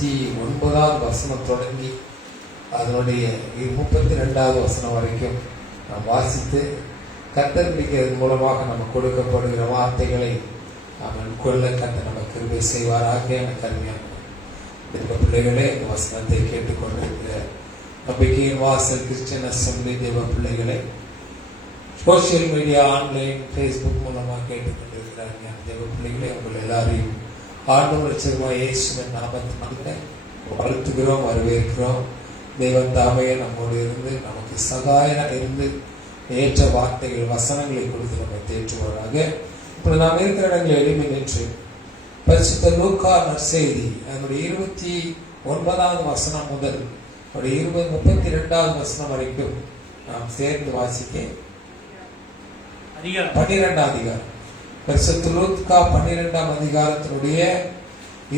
29வது வசனம் தொடங்கி அதனுடைய 32வது வசனம் வரைக்கும் நாம் வாசித்து கர்த்தர் பிடிக்கிறது மூலமாக நமக்கு கொடுக்கப்படுகிற வார்த்தைகளை அவன் கொள்ள கர்த்தர் நமக்கு கிருபை செய்வாராக. எனக்கு அருமையான இந்த பிள்ளைகளே இந்த வசனத்தை கேட்டுக்கொண்டிருக்கிற நம்பிக்கையின் வாசல் கிறிஸ்டியன் அசெம்பிளி தேவ பிள்ளைகளை, சோசியல் மீடியா ஆன்லைன் ஃபேஸ்புக் மூலமாக கேட்டுக்கொண்டிருக்கிறார் தேவ பிள்ளைகளை, உங்கள் எல்லாரையும் ஆண்டவர் ரட்சகராகிய இயேசுவின் நாமத்தினாலே வாழ்த்துகிறோம், வரவேற்கிறோம். தேவன் தாமே நம்மோடு இருந்து நமக்கு சகாயம் இருந்து ஏற்ற வார்த்தைகள் வசனங்களை கொடுத்து நம்மை தேற்றுவாராக. இப்பொழுது நாம் இருக்கிற இடங்களை எளிமை நின்று பரிசுத்த லூக்கா நற்செய்தி அதனுடைய 29வது வசனம் முதல் 32வது வசனம் வரைக்கும் நாம் சேர்ந்து வாசிக்க 12ஆம் அதிகாரம் பரிசுத்த லூக்கா 12ஆம் அதிகாரத்தினுடைய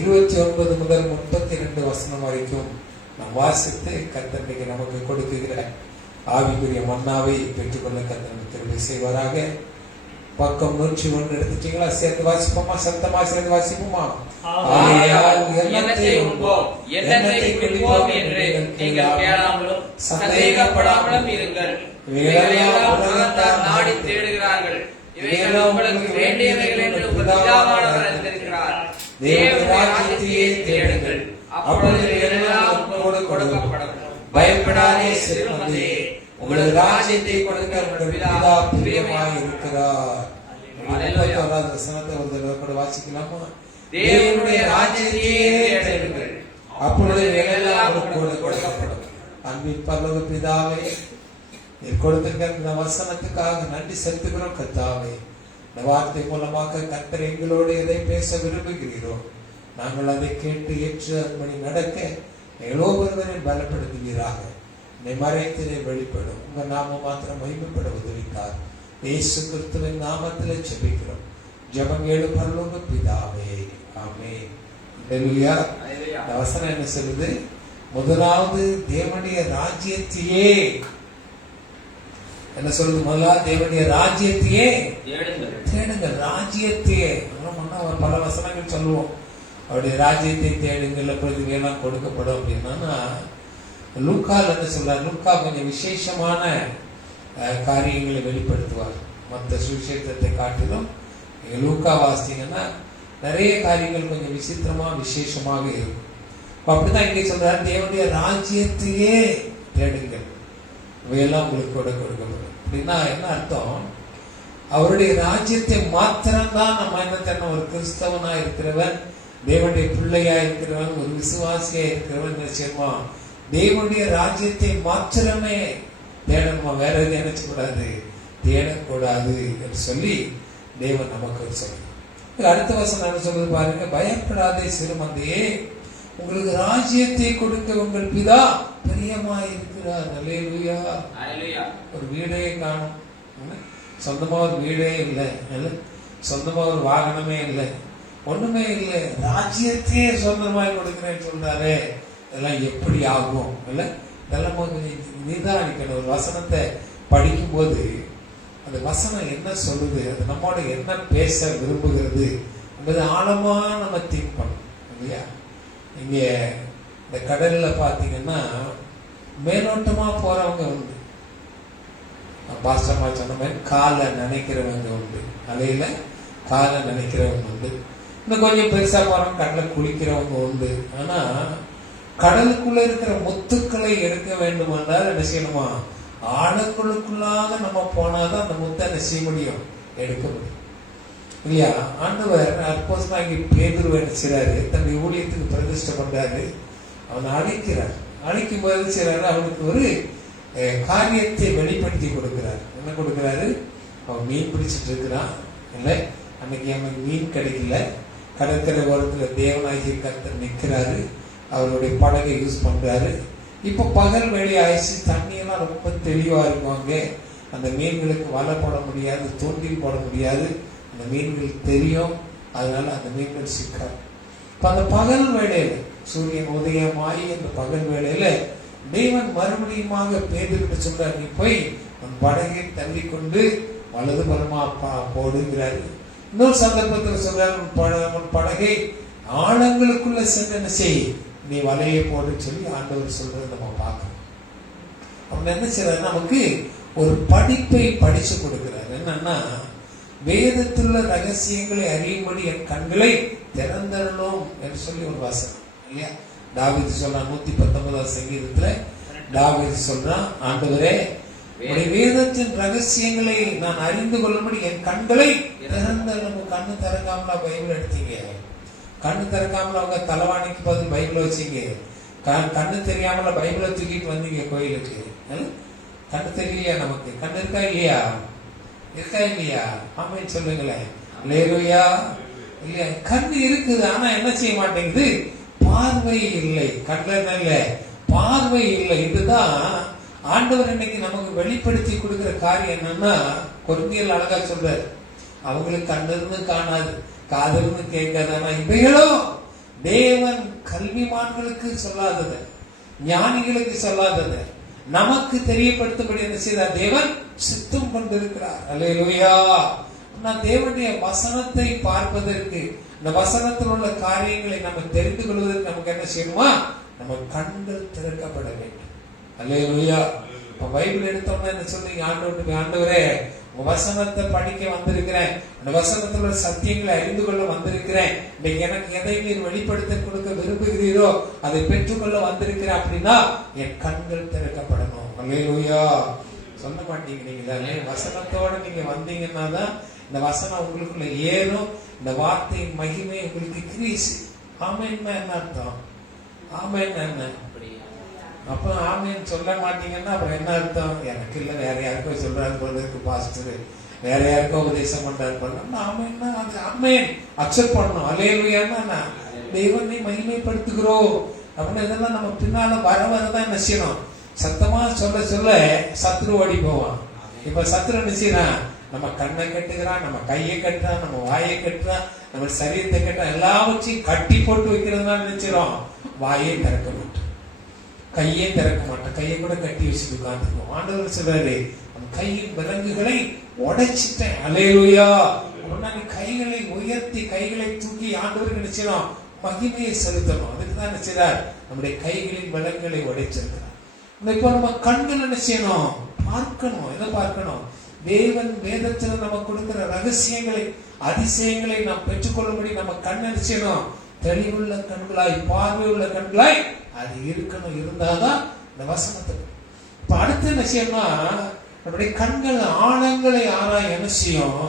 29 முதல் 32 வசனம் வரைக்கும் நாம் வாசித்து கர்த்தர் நமக்கு கொடுக்குகிற ஆவிக்குரிய மன்னாவை பெற்றுக்கொள்ள கர்த்தர் கிருபை செய்வாராக. பக்கம் 101 எடுத்துட்டீங்களா? சேர்ந்து வாசிப்போமா? சத்தமா சேர்ந்து வாசிப்போமா? சந்தேகப்படாமலும் இருங்கள். நாடி தேடுகிறார்கள். இவைகள் உங்களுக்கு வேண்டியவைகள் என்று உங்கள் பிதாவானவர் அறிந்திருக்கிறார். தேவனுடைய ராஜ்யத்தையே தேடுங்கள், அப்பொழுது எல்லாம் உங்களுக்கு கொடுக்கப்படும். பயப்படாதே சிறுமந்தே, உங்களது ராஜ்யத்தை கொடுக்க உங்கள் பிதா பிரியமாய் இருக்கிறார். வாசிக்கலாமா? தேவனுடைய ராஜ்யத்தையே தேடுங்கள், அப்பொழுது எல்லாம் உங்களுக்கு கொடுக்கப்படும். அன்பின் பரலோக பிதாவே, நீர் கொடுத்திருக்கிற இந்த வசனத்துக்காக நன்றி செலுத்துகிறோம் கர்த்தாவே. இந்த வார்த்தை மூலமாக கர்த்தர் எங்களோடு எதை பேச விரும்புகிறீரோ நாங்கள் அதை கேட்டு ஏற்று அதன்படி நடக்க எங்களோ ஒருவரை பலப்படுத்துவீராக. என்னை மறைத்திலே வெளிப்படும். உங்க நாமம் மாத்திரம் மகிமைப்பட உதவிக்கார். இயேசு கிறிஸ்துவின் நாமத்திலே ஜெபிக்கிறோம். ஜெபம் கேளு பரலோக பிதாவே, ஆமென். அல்லேலூயா. இந்த வசனம் என்ன சொல்லுது? முதலாவது தேவனுடைய ராஜ்யத்தையே என்ன சொல்லுது? முதலாவது தேவனுடைய ராஜ்யத்தையே தேடுங்கள். ராஜ்யத்தையே பல வசனங்கள் சொல்லுவோம். அவருடைய ராஜ்யத்தை தேடுங்கள், அப்பொழுது வேளாண் கொடுக்கப்படும் அப்படின்னா லூக்கால் என்ன சொல்றார்? லூக்கா கொஞ்சம் விசேஷமான காரியங்களை வெளிப்படுத்துவார். மற்ற சுவிசேஷத்தை காட்டிலும் லூக்கா வாசித்தீங்கன்னா நிறைய காரியங்கள் கொஞ்சம் விசித்திரமா விசேஷமாக இருக்கும். அப்படிதான் இங்கே சொல்றாரு, தேவனுடைய ராஜ்யத்தையே தேடுங்கள், இவையெல்லாம் உங்களுக்கு கொடுக்கப்படும். அப்படின்னா என்ன அர்த்தம்? அவருடைய ராஜ்யத்தை மாத்திரம்தான் நம்ம என்ன ஒரு கிறிஸ்தவனா இருக்கிறவன், தேவனுடைய பிள்ளையா இருக்கிறவன், ஒரு விசுவாசியா இருக்கிறவன் நிச்சயமா தேவனுடைய ராஜ்யத்தை மாத்திரமே தேடணுமா, வேற எதுவும் நினைச்சு கூடாது, தேடக்கூடாது என்று சொல்லி தேவன் நமக்கு சொல்லுங்க. அடுத்த வசனம் சொல்றது பாருங்க, பயப்படாதே சிறுமந்தையே, உங்களுக்கு ராஜ்யத்தை கொடுக்க உங்கள் பிதா பிரியமாய் இருக்கிறார். அல்லேலூயா. ஒரு வீடே காணும், சொந்தமா ஒரு வீடே இல்லை, சொந்தமா ஒரு வாகனமே இல்லை, ஒண்ணுமே இல்லை, ராஜ்யத்தையே சொந்தமாய் கொடுக்கிறேன்னு சொல்றாரு. இதெல்லாம் எப்படி ஆகும்? இல்லை, இதெல்லாம் நிதானிக்கணும். ஒரு வசனத்தை படிக்கும் போது அந்த வசனம் என்ன சொல்லுது, அது நம்மோட என்ன பேச விரும்புகிறது என்பது ஆழமா நம்ம திங்க் பண்ணணும் இல்லையா? இங்க இந்த கடல்ல பாத்தீங்கன்னா மேலோட்டமா போறவங்க உண்டு, பாஸ்டமா சொன்ன மாதிரி காலை நினைக்கிறவங்க உண்டு, அலையில காலை நினைக்கிறவங்க உண்டு, இன்னும் கொஞ்சம் பெருசா போறவங்க கடலை குளிக்கிறவங்க உண்டு. ஆனா கடலுக்குள்ள இருக்கிற முத்துக்களை எடுக்க வேண்டும் என்றால் என்ன செய்யணுமா? ஆழக்குள்ளாக நம்ம போனாதான் அந்த முத்தை என்ன செய்ய முடியும், எடுக்க முடியும் இல்லையா? ஆண்டவர் அப்போஸ் இங்கே பேதுருவை என்ன செய்றாரு, தன்னுடைய ஊழியத்துக்கு பிரதிஷ்டை பண்றாரு. அவனை அழைக்கிறார். அழைக்கும் போது செய்றாரு, அவனுக்கு ஒரு காரியத்தை வெளிப்படுத்தி கொடுக்கிறார். என்ன கொடுக்கிறாரு? அவன் மீன் பிடிச்சிட்டு இருக்கிறான் இல்லை, அன்னைக்கு அவனுக்கு மீன் கிடைக்கல. கடற்கரை ஓரத்துல தேவனாகிய கர்த்தர் நிற்கிறாரு, அவருடைய படகை யூஸ் பண்றாரு. இப்ப பகல் வேலை ஆயிடுச்சு, தண்ணியெல்லாம் ரொம்ப தெளிவா இருக்குவாங்க. அந்த மீன்களுக்கு வலை போட முடியாது, தூண்டில் போட முடியாது, அந்த மீன்கள் தெரியும், அதனால அந்த மீன்கள் சிக்காது. இப்ப அந்த பகல் வேளையில சூரியன் உதயமாயி அந்த பகல் வேளையில தேவன் மறுபடியுமாக பேதுருவிட்டு சொல்றாரு, நீ போய் உன் படகை தள்ளி கொண்டு வலது பலமா போடுங்கிறாரு. இன்னொரு சந்தர்ப்பத்தில் சொல்றாரு, உன் படகை ஆழங்களுக்குள்ள சென்று என்ன செய், நீ வலையை போட்டு சொல்லி ஆண்டவர் சொல்றதை நம்ம பார்க்கணும். அவங்க என்ன செய்யறாரு, நமக்கு ஒரு படிப்பை படிச்சு கொடுக்கிறார். என்னன்னா, வேதத்துள்ள ரகசியங்களை அறியும்படி என் கண்களை திறந்தரணும் என்று சொல்லி ஒரு வாசனம் இல்லையா? தாவீது சொல்றான் 119 சங்கீதத்துல தாவீது சொல்றான், ஆண்டவரே வேதத்தின் ரகசியங்களை நான் அறிந்து கொள்ளும்படி என் கண்களை திறந்தரணும். கண்ணு திறக்காமலா பைபிள் எடுத்தீங்க? கண்ணு திறக்காமல அவங்க தலைவாணிக்கு பதில் பைபிள் வச்சீங்க? கண்ணு தெரியாமல பைபிளை தூக்கிட்டு வந்தீங்க கோயிலுக்கு? கண்ணு தெரியலையா? நமக்கு கண்ணு இருக்கா இல்லையா? இருக்கா இல்லையா? ஆமென் சொல்லுங்களேன். அல்லேலூயா. இல்லையா? கண்ணு இருக்குது, ஆனா என்ன செய்ய மாட்டேங்குது? பார்வை இல்லை. கண்ணுல இல்ல, பார்வை இல்லை. இதுதான் ஆண்டவர் இன்னைக்கு நமக்கு வெளிப்படுத்தி கொடுக்கிற காரியம். என்னன்னா, கொரிந்தியர் அழகா சொல்றாரு, அவங்களுக்கு கண்ணிருந்து காணாது, காதிலிருந்து கேட்காது, ஆனா இவைகளோ தேவன் கல்விமான்களுக்கு சொல்லாதது, ஞானிகளுக்கு சொல்லாதது நமக்கு தெரியப்படுத்தபடி என்ன செய்தார்? தேவன் சித்தம் கொண்டிருக்கிறார். அல்லேலூயா. நான் தேவனுடைய வசனத்தை பார்ப்பதற்கு, இந்த வசனத்தில் உள்ள காரியங்களை நம்ம தெரிந்து கொள்வதற்கு நமக்கு என்ன செய்யணுமா? நம்ம கண்கள் திறக்கப்பட வேண்டும். அல்லேலூயா. இப்ப பைபிள் எடுத்தோம்னா என்ன சொல்றீங்க? ஆண்டவரே உங்க வசனத்தை படிக்க வந்திருக்கிறேன், அந்த வசனத்துல சத்தியங்களை அறிந்து கொள்ள வந்திருக்கிறேன், இன்னைக்கு எனக்கு எதை நீர் வெளிப்படுத்த கொடுக்க விரும்புகிறீரோ அதை பெற்றுக்கொள்ள வந்திருக்கிறேன் அப்படின்னா என் கண்கள் திறக்கப்படணும். அல்லேலூயா. சொல்ல மாட்டீங்க நீங்க? வசனத்தோட நீங்க வந்தீங்கன்னா தான் இந்த வசனம் உங்களுக்குள்ள ஏறும், இந்த வார்த்தையின் மகிமை உங்களுக்கு கிரீஸ். ஆமென்னா என்ன அர்த்தம்? ஆமென்னா என்ன? அப்ப ஆமேன் சொல்ல மாட்டீங்கன்னா அப்புறம் என்ன அர்த்தம்? எனக்கு இல்ல வேற யாருக்கோ சொல்றாரு போல இருக்கு பாஸ்டர், வேற யாருக்கோ உபதேசம் பண்றாரு போல. ஆமேன்னா அது ஆமேன் அக்செப்ட் பண்ணணும். அல்லேலூயான்னா தேவனை மகிமைப்படுத்துகிறோம் அப்படின்னு இதெல்லாம் நம்ம பின்னால வர வரதான் என்ன செய்யணும்? சத்தமா சொல்ல சொல்ல சத்ரு ஓடி போவான். இப்ப சத்ரு என்ன செய்யறான்? நம்ம கண்ணை கட்டுகிறான், நம்ம கையை கட்டுறான், நம்ம வாயை கட்டுறான், நம்ம சரீரத்தை கட்டுறான், எல்லாவற்றையும் கட்டி போட்டு வைக்கிறதுனால நினைச்சிடும் வாயை திறக்க மாட்டோம், கையே திறக்க மாட்டோம், கையை கூட கட்டி வச்சுட்டு உட்கார்ந்துருக்கோம். ஆண்டவர் சொல்றாரு, கையின் விலங்குகளை உடைச்சிட்டேன். அல்லேலூயா. அப்படின்னா கைகளை உயர்த்தி கைகளை தூக்கி ஆண்டவருக்கு நினைச்சோம் மகிமையை செலுத்தணும். அதுக்கு தான் நினைச்சார் நம்முடைய கைகளின் விலங்குகளை உடைச்சிருக்கிறார். இப்போ நம்ம கண்கள் என்ன செய்யணும்? பார்க்கணும். எதை பார்க்கணும்? தேவன் வேதத்துல நம்ம கொடுக்கிற ரகசியங்களை அதிசயங்களை நாம் பெற்றுக்கொள்ளும்படி நம்ம கண் என்ன செய்யணும்? தெளிவுள்ள கண்களாய், பார்வை உள்ள கண்களாய் அது இருக்கணும். இருந்தாதான் இந்த வசனத்துக்கு. இப்ப அடுத்த என்ன செய்யணும்னா, நம்முடைய கண்கள் ஆழங்களை ஆராய் என்ன செய்யும்?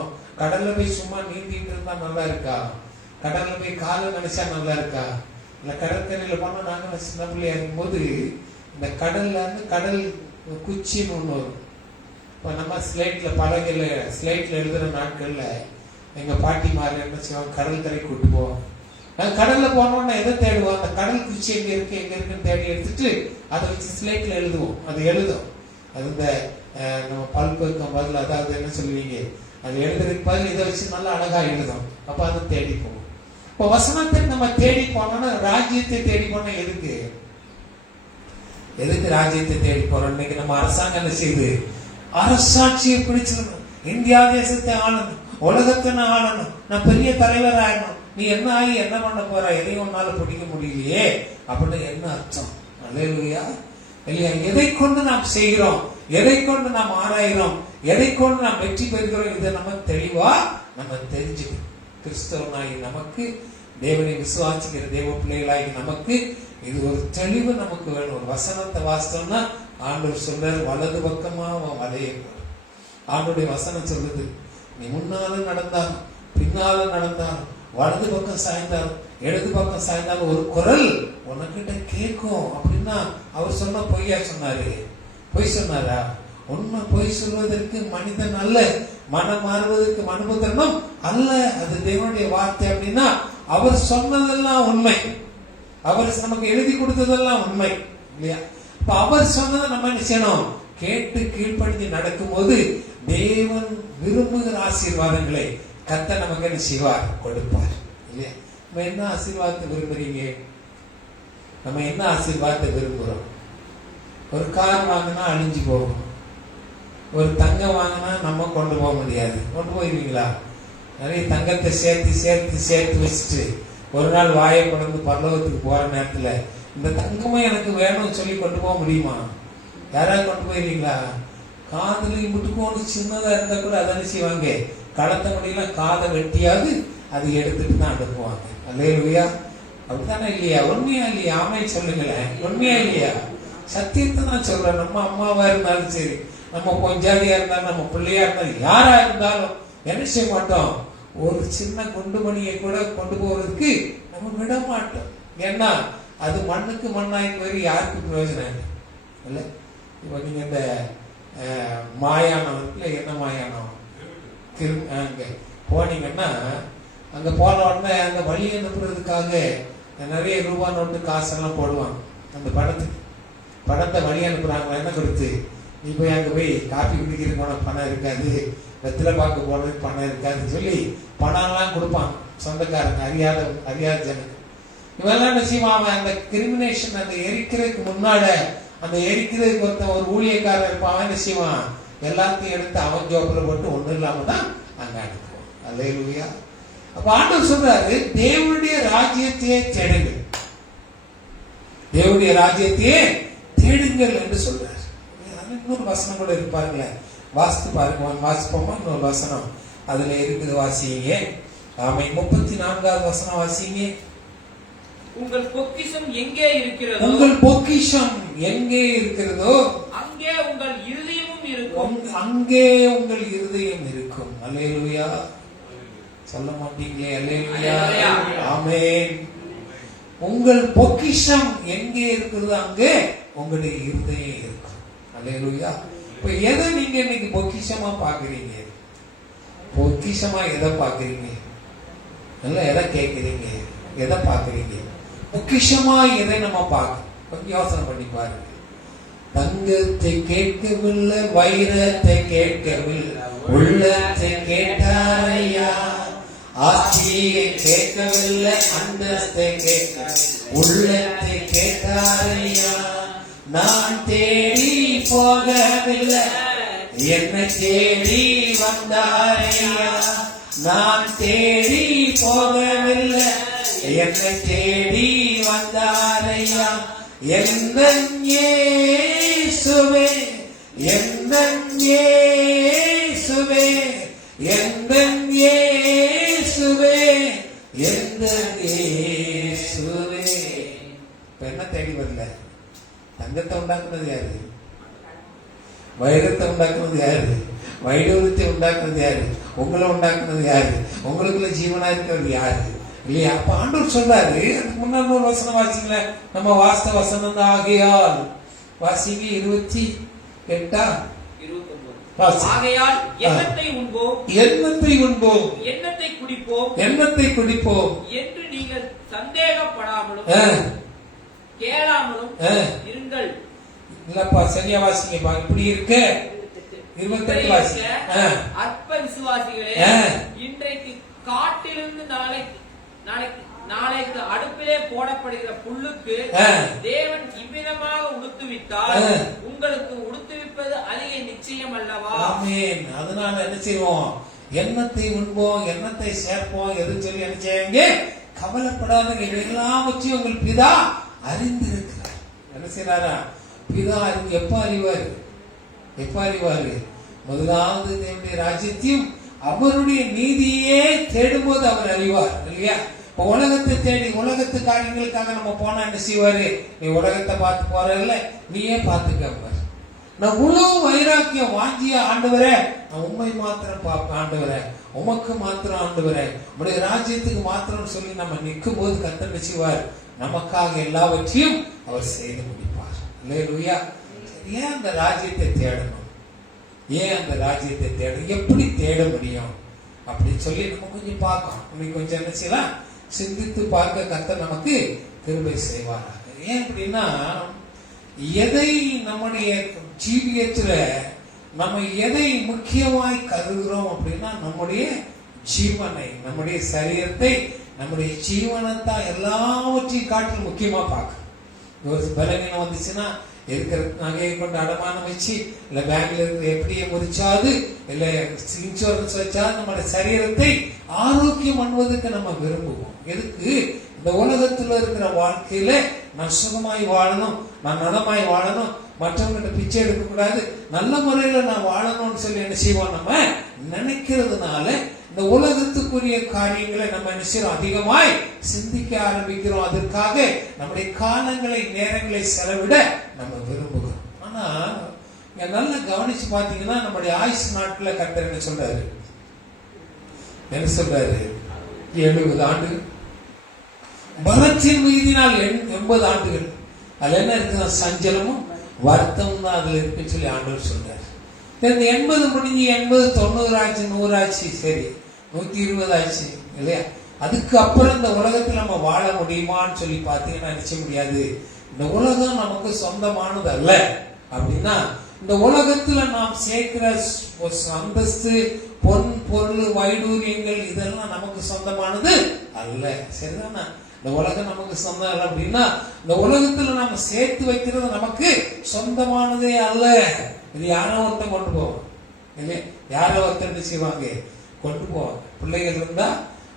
கடல்ல போய் சும்மா நீந்திட்டு இருந்தா நல்லா இருக்கா? கடல்ல போய் காலை நினைச்சா நல்லா இருக்கா? இல்ல கடற்கரையில போனா நாங்க சின்ன பிள்ளையா இருக்கும் போது இந்த கடல்ல இருந்து கடல் குச்சின்னு ஒண்ணு வரும். இப்ப நம்ம ஸ்லேட்ல பலகையில ஸ்லேட்ல எழுதுற நாட்கள்ல எங்க பாட்டிமார் என்ன செய்வோம்? கடல் கரை கூட்டு போவோம். கடல்ல போனோம்னா எதை தேடுவோம்? அந்த கடல் குச்சி எங்க இருக்கு எங்க இருக்குன்னு தேடி எடுத்துட்டு அதை வச்சு ஸ்லேட்ல எழுதுவோம். அது எழுதும். அது இந்த நம்ம பல்புக்கும் பதில், அதாவது என்ன சொல்லுவீங்க, அது எழுதுறதுக்கு பதில் இதை வச்சு நல்லா அழகா எழுதும். அப்ப அதை தேடி போவோம். இப்போ வசனத்தை நம்ம தேடி போனோம்னா, ராஜ்யத்தை தேடி போனா எதுக்கு ராஜ்யத்தை தேடி போறோம்? இன்னைக்கு நம்ம அரசாங்கம் என்ன செய்யுது? அரசாட்சியை பிடிச்சிடணும், இந்தியா தேசத்தை ஆளணும், உலகத்தை நான் ஆளணும், நான் பெரிய தலைவர் ஆயிடணும். நீ என்ன ஆகி என்ன பண்ண போற? எதையும் ஒன்னால பிடிக்க முடியலையே அப்படின்னு என்ன அர்த்தம்? அல்லேலூயா. இல்லையா? எதை கொண்டு நாம் செய்கிறோம், எதை கொண்டு நாம் ஆராயிறோம், எதை கொண்டு நாம் வெற்றி பெறுகிறோம், இதை நம்ம தெளிவா நம்ம தெரிஞ்சுக்கணும். கிறிஸ்தவனாகி நமக்கு, தேவனை விசுவாசிக்கிற தேவ பிள்ளைகளாகி நமக்கு இது ஒரு தெளிவு நமக்கு வேணும். ஒரு வசனத்தை வாசித்தோம்னா ஆண்டவர் சொல்றாரு, வலது பக்கமா வலைய. ஆண்டோடைய வசனம் சொல்லுது, நீ முன்னால நடந்தாலும் பின்னால நடந்தாலும் வலது பக்கம் சாய்ந்தாலும் இடது பக்கம் சாய்ந்தாலும் ஒரு குரல் உனக்கிட்ட கேட்கும். அப்படின்னா அவர் சொன்ன பொய்யா சொன்னாரு? பொய் சொன்னாரா? உண்மை பொய் சொல்வதற்கு மனிதன் அல்ல, மனம் மாறுவதற்கு மனுபுத்திரனும் அல்ல. அது தேவனுடைய வார்த்தை. அப்படின்னா அவர் சொன்னதெல்லாம் உண்மை, அவர் நமக்கு எழுதி கொடுத்ததெல்லாம் உண்மை இல்லையா? இப்ப அவர் சொன்னதை நம்ம என்ன செய்யணும்? கேட்டு கீழ்ப்படுத்தி நடக்கும் போது தேவன் விரும்புகிற ஆசீர்வாதங்களை கர்த்தர் நமக்கு என்ன செய்வார்? கொடுப்பார் இல்லையா? நம்ம என்ன ஆசீர்வாதத்தை விரும்புறீங்க? நம்ம என்ன ஆசீர்வாதத்தை விரும்புறோம்? ஒரு கார் வாங்கினா அழிஞ்சு போகும், ஒரு தங்கம் வாங்கினா நம்ம கொண்டு போக முடியாது. கொண்டு போயிருவீங்களா? நிறைய தங்கத்தை சேர்த்து சேர்த்து சேர்த்து வச்சுட்டு ஒரு நாள் வாயை கொண்டு பரலோகத்துக்கு போற நேரத்துல இந்த தங்கமே எனக்கு வேணும்னு சொல்லி கொண்டு போக முடியுமா? யாராவது கொண்டு போயிருக்கீங்களா? காதுல முட்டுக்கோன்னு சின்னதா இருந்தா கூட அதை செய்வாங்க, களத்த முடியலாம் காதை வெட்டியாவது அதை எடுத்துட்டு தான் அனுப்புவாங்க. அல்லேலூயா. அப்படித்தானே இல்லையா? உண்மையா இல்லையா? ஆமை சொல்லுங்களேன். உண்மையா இல்லையா? சத்தியத்தை தான் சொல்றேன். நம்ம அம்மாவா இருந்தாலும் சரி, நம்ம பொஞ்சாதியா இருந்தாலும், நம்ம பிள்ளையா இருந்தாலும், யாரா இருந்தாலும் என்ன செய்ய மாட்டோம்? ஒரு சின்ன குண்டுமணியை கூட கொண்டு போறதுக்கு நம்ம விட மாட்டோம். ஏன்னா அது மண்ணுக்கு மண்ணாய் போய் யாருக்கு பிரயோஜனம் இல்லை. இப்போ நீங்க இந்த மாயானம் இருக்குல்ல, என்ன மாயானம் அங்க போனீங்கன்னா, அங்க போன உடனே அந்த வழி அனுப்புறதுக்காக நிறைய ரூபாய் நோட்டு காசெல்லாம் போடுவாங்க. அந்த படத்தை வழி அனுப்புறாங்க என்ன கொடுத்து, நீ போய் அங்க போய் காப்பி குடிக்கிறதுக்கு போன பணம் இருக்காது, வெத்தில பார்க்க போனதுக்கு பணம் இருக்காதுன்னு சொல்லி பணம்லாம் கொடுப்பாங்க சொந்தக்காரங்க, அறியாத ஜனங்க. இவெல்லாம் என்ன செய்வான்? அந்த கிரிமினேஷன், அந்த எரிக்கிறதுக்கு முன்னாட, அந்த எரிக்கிறதுக்கு ஒரு ஊழியக்காரர் இருப்பான், என்ன செய்வான்? எல்லாத்தையும் எடுத்து அவன் ஜோப்பில் போட்டு ஒன்றும் இல்லாம தான் அங்க அனுப்புவான். அல்லேலூயா. அப்ப ஆண்டவர் சொல்றாரு, தேவனுடைய ராஜ்யத்தையே தேடுங்கள், தேவனுடைய ராஜ்யத்தையே தேடுங்கள் என்று சொல்றாரு. இன்னொரு வசனம் கூட இருப்பாருங்களேன், வாசித்து பாருங்க, வாசிப்போமா? இன்னொரு வசனம் அதுல இருக்குது, வாசிங்க. ஆமை 34வது வசனம் வாசிங்க. உங்கள் பொக்கிஷம் எங்கே இருக்கிறதோ, உங்கள் பொக்கிஷம் எங்கே இருக்கிறதோ அங்கே உங்கள் இருதயமும் இருக்கும். அங்கே உங்கள் இருதயம் இருக்கும். அல்லேலூயா. சொல்ல மாட்டீங்களே அல்லேலூயா. ஆமென். உங்கள் பொக்கிஷம் எங்கே இருக்கிறதோ அங்கே உங்களுடைய இருதயம் இருக்கும். அல்லேலூயா. இப்ப எதை நீங்க இன்னைக்கு பொக்கிஷமா பாக்குறீங்க? பொக்கிஷமா எதை பாக்குறீங்க? எதை கேட்கிறீங்க? எதை பாக்குறீங்க? பொக்கிஷமா எதை நம்ம பார்க்க கொஞ்சம் யோசனை பண்ணி பாருங்க. தங்கத்தை கேட்கவில்லை, வைரத்தை கேட்கவில்லை, உள்ளத்தை கேட்டாரையா. ஆட்சியை கேட்கவில்லை, அந்தஸ்தை கேட்கவில்லை, உள்ளத்தை கேட்டாரையா. நான் தேடி போகவில்லை, என்னை தேடி வந்தாரையா. நான் தேடி போகவில்லை, என்னை தேடி வந்தாரையா. என்னன் இயேசுவே, என்னன் இயேசுவே, என்னன் இயேசுவே, என்னன் இயேசுவே. இப்ப என்ன தேடி வரல? தங்கத்தை உண்டாக்குனது யாரு? வைரத்தை உண்டாக்குனது யாரு? வைடூரியத்தை உண்டாக்குனது யாரு? உங்களை உண்டாக்குனது யாரு? உங்களுக்குள்ள ஜீவனா இருக்கிறது யாரு? இல்லையா? அப்ப ஆண்டவர் சொல்றாரு, அதுக்கு முன்னாடி ஒரு வசனம் வாசிங்கள, நம்ம வாஸ்த வசனம் தான். ஆகையால் வாசிங்க 28 ஆகையால் எண்ணத்தை உண்போம், எண்ணத்தை உண்போம், எண்ணத்தை குடிப்போம், எண்ணத்தை குடிப்போம் என்று நீங்கள் சந்தேகப்படாமலும் கேளாமலும் இருங்கள். இல்லப்பா, சரியா வாசிங்கப்பா. இப்படி இருக்க 28 வாசிங்க. அற்ப விசுவாசிகளே, இன்றைக்கு காட்டிலிருந்து நாளைக்கு அடுப்பிலே போடப்படுகிற புல்லுக்கு தேவன் இவ்விதமாக உடுத்துவித்தால் உங்களுக்கு உடுத்துவிப்பது அதிக நிச்சயம் அல்லவா? ஆமென். அதனால என்ன செய்வோம்? எண்ணத்தை உண்போம், எண்ணத்தை சேர்ப்போம். எது சொல்லி என்ன செய்யுங்க? கவலைப்படாதீங்க, எல்லாம் வச்சு உங்கள் பிதா அறிந்திருக்கிறார். என்ன செய்யறாரா? பிதா எப்ப அறிவாரு? எப்ப அறிவாரு? முதலாவது தேவனுடைய ராஜ்யத்தையும் அவருடைய நீதியே தேடும் போது அவர் அறிவார். இல்லையா? இப்ப உலகத்தை தேடி உலகத்து காரியங்களுக்காக நம்ம போனா என்ன செய்வாரு? நீ உலகத்தை பார்த்து போறல, நீயே பார்த்துக்க. நான் முழு வைராக்கியம் வாஞ்சிய ஆண்டவரே, நான் உண்மை மாத்திரம் பார்ப்பேன் ஆண்டவரே, உமக்கு மாத்திரம் ஆண்டவரே, உடைய ராஜ்யத்துக்கு மாத்திரம் சொல்லி நம்ம நிற்கும் போது கர்த்தர் செய்வார், நமக்காக எல்லாவற்றையும் அவர் செய்து முடிப்பார். அல்லேலூயா. ஏன் அந்த ராஜ்யத்தை தேடணும்? ஏன் அந்த ராஜ்யத்தை தேடணும்? எப்படி தேட முடியும் அப்படின்னு சொல்லி நம்ம கொஞ்சம் பார்க்கணும். இன்னைக்கு கொஞ்சம் என்ன செய்யலாம்? சிந்தித்து பார்க்க கர்த்தர் நமக்கு கிருபை செய்வாராக. ஏன் அப்படின்னா, எதை நம்முடைய ஜீவியத்துல நம்ம எதை முக்கியமாய் கருதுகிறோம் அப்படின்னா, நம்முடைய ஜீவனை, நம்முடைய சரீரத்தை, நம்முடைய ஜீவனத்தான் எல்லாவற்றையும் காட்டில் முக்கியமா பார்க்கணும். ஒரு பலவீனம் வந்துச்சுன்னா இருக்கிற நகையை கொண்டு அடமானம் வச்சு, இல்ல பேங்க்ல இருக்கிற எப்படியே முறிச்சாது, இல்ல இன்சூரன்ஸ் வச்சாது நம்முடைய சரீரத்தை ஆரோக்கியம் பண்ணுவதற்கு நம்ம விரும்புவோம். எதுக்கு? இந்த உலகத்துல இருக்கிற வாழ்க்கையில நான் சுகமாய் வாழணும், நான் நலமாய் வாழணும், மற்றவங்கிட்ட பிச்சை எடுக்க கூடாது, நல்ல முறையில நான் வாழணும்னு சொல்லி என்ன செய்வோம், நம்ம நினைக்கிறதுனால இந்த உலகத்துக்குரிய காரியங்களை நம்ம என்ன செய்யறோம், அதிகமாய் சிந்திக்க ஆரம்பிக்கிறோம். அதற்காக நம்முடைய காலங்களை நேரங்களை செலவிட நம்ம விரும்புகிறோம். ஆனா நல்லா கவனிச்சு பாத்தீங்கன்னா நம்முடைய ஆயுசு நாட்களை கர்த்தர் என்ன சொல்றாரு, 70 ஆண்டுகள், பலத்தின் மீதினால் 80 ஆண்டுகள். அதுல என்ன இருக்குன்னா சஞ்சலமும் வருத்தமும் தான் அதுல இருக்குன்னு சொல்லி ஆண்டவர் சொல்றாரு. இந்த 80 முடிஞ்சு 80, 90 ஆச்சு, 100 ஆச்சு, சரி 120 ஆச்சு இல்லையா? அதுக்கு அப்புறம் இந்த உலகத்துல நம்ம வாழ முடியுமான்னு சொல்லி பாத்தீங்கன்னா நிச்சய முடியாது. இந்த உலகம் நமக்கு சொந்தமானது அல்ல. அப்படின்னா இந்த உலகத்துல நாம் சேர்க்கிற அந்தஸ்து, பொன் பொருள், வைடூரியங்கள் இதெல்லாம் நமக்கு சொந்தமானது அல்ல. சரிதானா? இந்த உலகம் நமக்கு சொந்தம் இல்லை. அப்படின்னா இந்த உலகத்துல நாம சேர்த்து வைக்கிறது நமக்கு சொந்தமானதே அல்ல. இது யாரோ ஒருத்தன் கொண்டு போவோம் இல்லையா? யாரோ ஒருத்தர் செய்வாங்க, கொண்டு போவாங்க. பிள்ளைகள் இருந்தா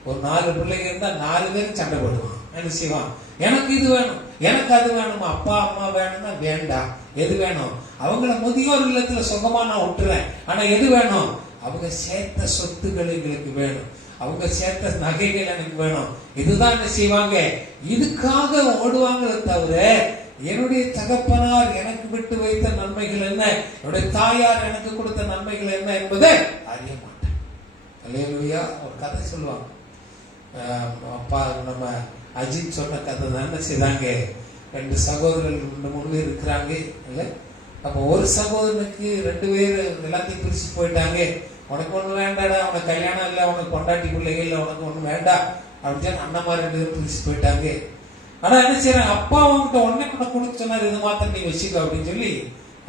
ஒரு 4 பிள்ளைகள் இருந்தா 4 பேரும் சண்டை போடுவான். என்ன செய்வான், எனக்கு இது வேணும், எனக்கு அது வேணும், அப்பா அம்மா வேணும்னா வேண்டாம், எது வேணும், அவங்கள முதியோர் இல்லத்துல சுகமா நான் விட்டுறேன், ஆனா எது வேணும், அவங்க சேர்த்த சொத்துக்கள் எங்களுக்கு வேணும், அவங்க சேர்த்த நகைகள் எனக்கு வேணும். இதுதான் என்ன செய்வாங்க, இதுக்காக ஓடுவாங்களே தவிர என்னுடைய தகப்பனார் எனக்கு விட்டு வைத்த நன்மைகள் என்ன, என்னுடைய தாயார் எனக்கு கொடுத்த நன்மைகள் என்ன என்பதை அறிய மாட்டேன். அல்லேலூயா. ஒரு கதை சொல்லுவாங்க, அப்பா நம்ம அஜித் சொன்ன கதை தான். என்ன செய்தாங்க, 2 சகோதரர்கள் 3 பேர் இருக்கிறாங்க இல்ல. அப்ப ஒரு சகோதரனுக்கு 2 பேர் எல்லாத்தையும் பிரிச்சு போயிட்டாங்க. உனக்கு ஒண்ணு வேண்டாடா, உனக்கு கல்யாணம் இல்லை, உனக்கு பொண்டாட்டி பிள்ளைகள் இல்லை, உனக்கு ஒண்ணு வேண்டாம் அப்படின்னு அண்ணம்மா 2 பேரும் பிரிச்சு போயிட்டாங்க. ஆனா என்ன செய்யறாங்க, அப்பா அவங்ககிட்ட உடனே கொடுக்க சொன்னார், இது மாத்திரம் நீ வச்சுக்கோ அப்படின்னு சொல்லி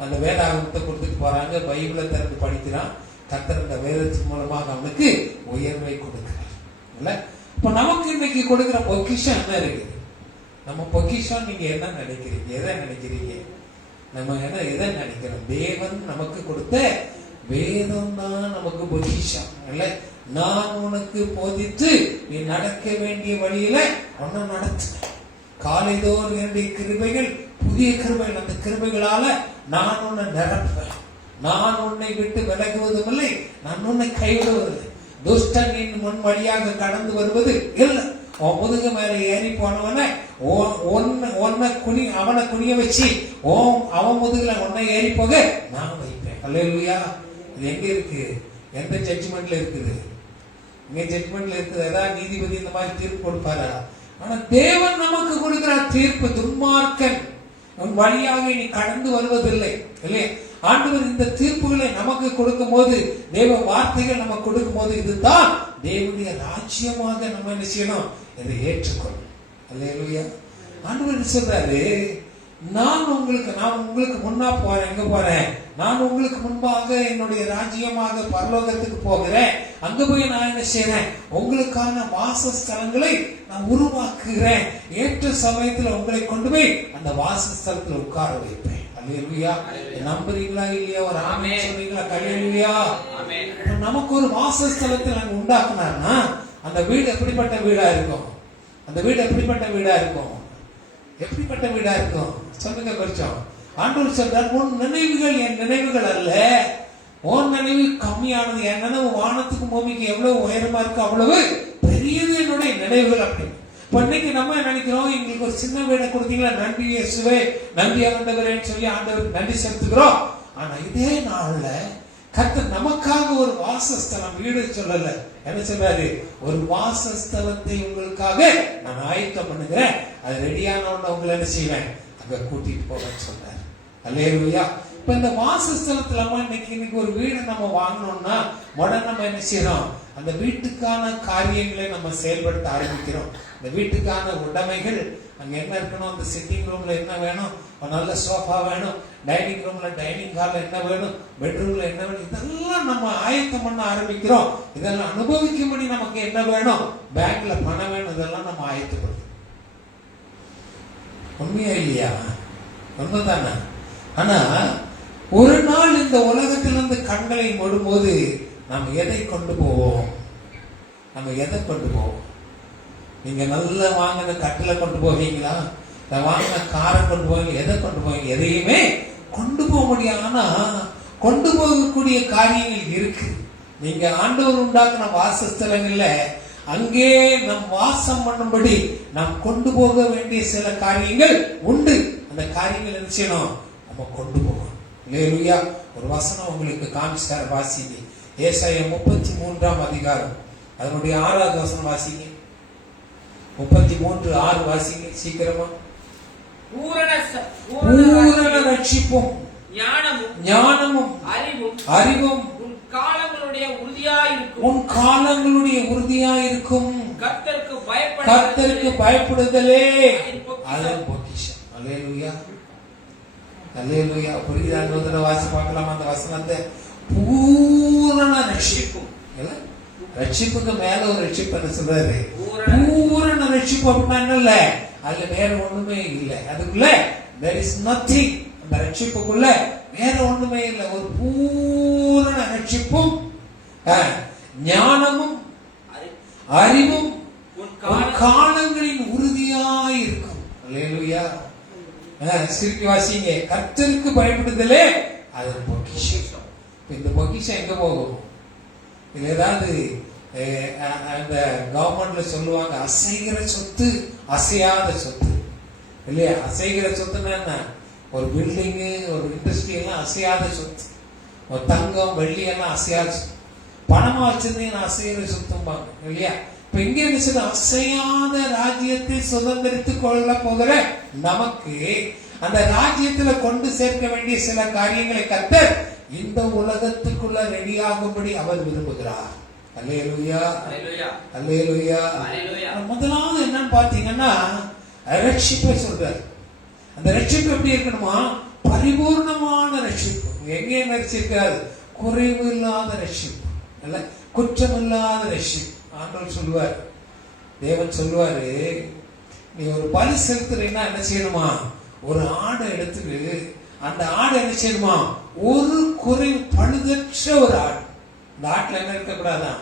அந்த வேதாகமத்தை கொடுத்துட்டு போறாங்க. பைபிளை திறந்து படிக்கிறான். கர்த்தர் இந்த வேதத்தின் மூலமாக அவனுக்கு உயர்வை கொடுக்கிறார் இல்ல. இப்ப நமக்கு இன்னைக்கு கொடுக்கிற பொக்கிஷம் என்ன இருக்குது? நம்ம பொக்கிஷம் நீங்க என்ன நினைக்கிறீங்க, எதை நினைக்கிறீங்க? நம்ம எதை நினைக்கிறோம்? தேவன் நமக்கு கொடுத்த வேதம் தான் நமக்கு பொக்கிஷம் இல்ல. நான் உனக்கு போதித்து நீ நடக்க வேண்டிய வழியில உன்னை நடத்து. காலைதோறும் என்னுடைய கிருபைகள் புதிய கிருபைகள், அந்த கிருபைகளால நான் உன்னை நிரப்புவேன். நான் உன்னை விட்டு விலகுவதும் இல்லை, நான் உன்னை கைவிடுவதில்லை. துஷ்டன் என் முன் வழியாக கடந்து வருவது இல்லை. உன் முதுகு மேல ஏறி போனவன அவனை குனிய வச்சு அவன் முதுகுல உன்னை ஏறி போக நான் வைப்பேன். அல்லேலூயா. இது எங்க இருக்கு? எந்த ஜட்ஜ்மெண்ட்ல இருக்குது? இங்க ஜட்ஜ்மெண்ட்ல இருக்குது. ஏதாவது நீதிபதி இந்த மாதிரி தீர்ப்பு கொடுப்பாரா? ஆனா தேவன் நமக்கு கொடுக்கிற தீர்ப்பு, துன்மார்க்கன் உன் வழியாக நீ கடந்து வருவதில்லை இல்லையா? ஆண்டவர் இந்த தீர்ப்புகளை நமக்கு கொடுக்கும் போது, தேவ வார்த்தைகள் நமக்கு கொடுக்கும் போது, இதுதான் தேவனுடைய ராஜ்யமாக நம்ம என்ன செய்யணும், இதை ஏற்றுக்கொள்ளும். அல்லேலூயா. ஆண்டவர் சொல்றாரு, நான் உங்களுக்கு முன்னா போறேன். எங்க போறேன்? நான் உங்களுக்கு முன்பாக என்னுடைய ராஜ்யமாக பரலோகத்துக்கு போகிறேன். அங்க போய் நான் என்ன செய்யறேன், உங்களுக்கான வாசஸ்தலங்களை நான் உருவாக்குகிறேன். ஏற்ற சமயத்துல உங்களை கொண்டு போய் அந்த வாசஸ்தலத்துல உட்கார வைப்பேன். அல்லேலூயா. நம்புறீங்களா இல்லையா? ஒரு ஆமென் சொல்றீங்களா? அல்லேலூயா. நமக்கு ஒரு வாசஸ்தலத்தை நாங்க உண்டாக்குனார்னா அந்த வீடு எப்படிப்பட்ட வீடா இருக்கும்? அந்த வீடு எப்படிப்பட்ட வீடா இருக்கும்? எப்படிப்பட்ட வீடா இருக்கும் சொல்லுங்க கொஞ்சம். ஆண்டவர் சொல்றார், உன் நினைவுகள் என் நினைவுகள் அல்ல, உன் நினைவு கம்மியானது, என் நினைவு வானத்துக்கு பூமிக்கு எவ்வளவு உயரமா இருக்கு அவ்வளவு பெரியது என்னுடைய நினைவுகள் அப்படின்னு. இப்ப இன்னைக்கு நம்ம நினைக்கிறோம், எங்களுக்கு ஒரு சின்ன வீடை கொடுத்தீங்களா, நன்றி இயேசுவே, நன்றி ஆண்டவரேன்னு சொல்லி ஆண்டவர் நன்றி செலுத்துகிறோம். ஆனா இதே நாள்ல கர்த்தர் நமக்காக ஒரு வாசஸ்தலம், வீடு சொல்லல, என்ன சொல்றாரு, ஒரு வாசஸ்தலத்தை உங்களுக்காக நான் ஆயத்தம் பண்ணுகிறேன், அது ரெடியான உங்களை என்ன செய்வேன், அங்க கூட்டிட்டு போவேன்னு சொல்றாரு. அல்லேலூயா. இப்ப இந்த வாசஸ்தலத்துல இன்னைக்கு ஒரு வீடு நம்ம வாங்கணும்னா உடனே நம்ம என்ன செய்யறோம், அந்த வீட்டுக்கான காரியங்களை நம்ம செயல்படுத்த ஆரம்பிக்கிறோம். இந்த வீட்டுக்கான உடைமைகள் அங்க என்ன இருக்கணும், அந்த சிட்டிங் ரூம்ல என்ன வேணும், நல்ல சோஃபா வேணும், டைனிங் ரூம்ல டைனிங் ஹால்ல என்ன வேணும், பெட்ரூம்ல என்ன வேணும், இதெல்லாம் நம்ம ஆயத்தம் பண்ண ஆரம்பிக்கிறோம். இதெல்லாம் அனுபவிக்கும்படி நமக்கு என்ன வேணும், பேங்க்ல பணம் வேணும், இதெல்லாம் நம்ம ஆயத்தப்படுறோம். உண்மையா இல்லையா? உண்மைதானே? ஆனா ஒரு நாள் இந்த உலகத்திலிருந்து கண்களை மூடும்போது நாம் எதை கொண்டு போவோம்? நம்ம எதை கொண்டு போவோம்? நீங்க நல்ல வாங்கின கட்டில கொண்டு போவீங்களா, வாங்கின காரை கொண்டு போவீங்க, எதை கொண்டு போவீங்க? எதையுமே கொண்டு போக முடியாது. ஆனா கொண்டு போகக்கூடிய காரியங்கள் இருக்கு. நீங்க ஆண்டவர் உண்டாக்குன வாசஸ்தலங்கள்ல அங்கே நம் வாசம் பண்ணும்படி நாம் கொண்டு போக வேண்டிய சில காரியங்கள் உண்டு. அந்த காரியங்கள் என்ன செய்யணும்? நம்ம கொண்டு போகணும். அல்லேலூயா. ஒரு வசனம் உங்களுக்கு காமிச்சார், வாசிங்க. ஏசாயா 33ஆம் அதிகாரம் அதனுடைய 6வது வசனம் வாசிங்க. 33:6 வாசிங்க சீக்கிரமா. பூரண ரட்சிப்பும் ஞானமும் அறிவும் உன் காலங்களுடைய உறுதியாயிருக்கும். கர்த்தருக்கு பயப்படுதலே அதன் பொக்கிஷம். அல்லேலூயா, அல்லேலூயா. புரியுதா? வாசி பார்க்கலாம் அந்த வசனத்தை. பூரண ரட்சிப்பும், ரட்சிப்புக்கு மேல ஒரு ரட்சிப்பு என்ன சொல்றாரு? பூரண ரட்சிப்பு அப்படின்னா என்ன? இல்ல அதுல வேற ஒண்ணுமே இல்லை. அதுக்குள்ள there is nothing. அந்த ரட்சிப்புக்குள்ள வேற ஒண்ணுமே இல்லை. ஒரு பூரண ரட்சிப்பும் ஞானமும் அறிவும் காலங்களின் உறுதியாயிருக்கும். அல்லேலூயா. சிரிக்கி வாசிங்க. கர்த்தருக்கு பயப்படுதலே அது பொக்கிஷம். இந்த பொக்கிஷம் எங்க போகும்? இது ஏதாவது அந்த கவர்மெண்ட்ல சொல்லுவாங்க, அசைகிற சொத்து அசையாத சொத்து இல்லையா? அசைகிற சொத்துன்னா என்ன? ஒரு பில்டிங்கு, ஒரு இண்டஸ்ட்ரி எல்லாம் அசையாத சொத்து. ஒரு தங்கம் வெள்ளி எல்லாம் அசையாத சொத்து. பணமா வச்சிருந்தீங்கன்னா அசைகிற சொத்தும்பாங்க இல்லையா? இப்ப இங்க என்ன? அசையாத ராஜ்யத்தை சுதந்திரித்துக் கொள்ள போகிற நமக்கு அந்த ராஜ்யத்துல கொண்டு சேர்க்க வேண்டிய சில காரியங்களை கர்த்தர் இந்த உலகத்துக்குள்ள ரெடியாகும்படி அவர் விரும்புகிறார். அல்லேலூயா, அல்லேலூயா. முதலாவது என்னன்னு பாத்தீங்கன்னா ரட்சிப்பை சொல்றார். அந்த ரட்சிப்பு எப்படி இருக்கணுமா? பரிபூர்ணமான ரட்சிப்பு. எங்கே ரட்சிக்காது? குறைவு இல்லாத ரட்சிப்பு, அல்ல குற்றம் இல்லாத ரட்சிப்பு. ஆண்டவர் சொல்லுவார், தேவன் சொல்லுவாரு, நீ ஒரு பலி செலுத்துறீங்கன்னா என்ன செய்யணுமா? ஒரு ஆடை எடுத்துட்டு அந்த ஆடை என்ன செய்யணுமா? ஒரு குறை பழுதற்ற ஒரு ஆடு. இந்த ஆட்டுல என்ன இருக்கக்கூடாதான்?